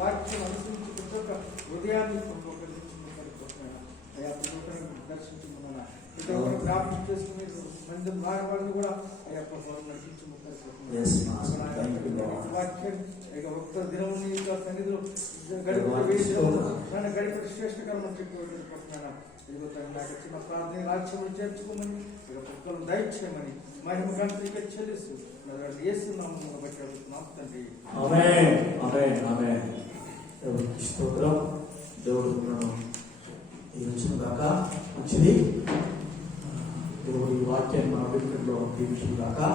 వాక్యం అనుసరించి ప్రతి ఒక్క హృదయాన్ని అయ్యా దర్శించుకున్నా. ప్రతి ఒక్కరు ప్రార్థన చేసుకుని మంది భాగవాడిని కూడా అయ్యా నడిపించి వాక్యం ఇక ఒక్క దినం సన్నిధిలో గడిపే శ్రేష్టకరం అని చెప్పి ఇదిగో నాకు చిన్న ప్రార్థన రాజ్యంలో చేర్చుకోమని ఇక కుక్కలు దయచేయమని మహిమ గంటకి చెల్లిస్తూ వేస్తున్నాము బట్టి అడుగుతున్నాం తండ్రి. ఆమేన్, ఆమేన్, ఆమేన్. దేవుడికి స్తోత్రం. దేవుడు ఈ వచ్చిన దాకా మంచిది. దేవుడి వాక్యాన్ని మన వీటిలో దీవించిన దాకా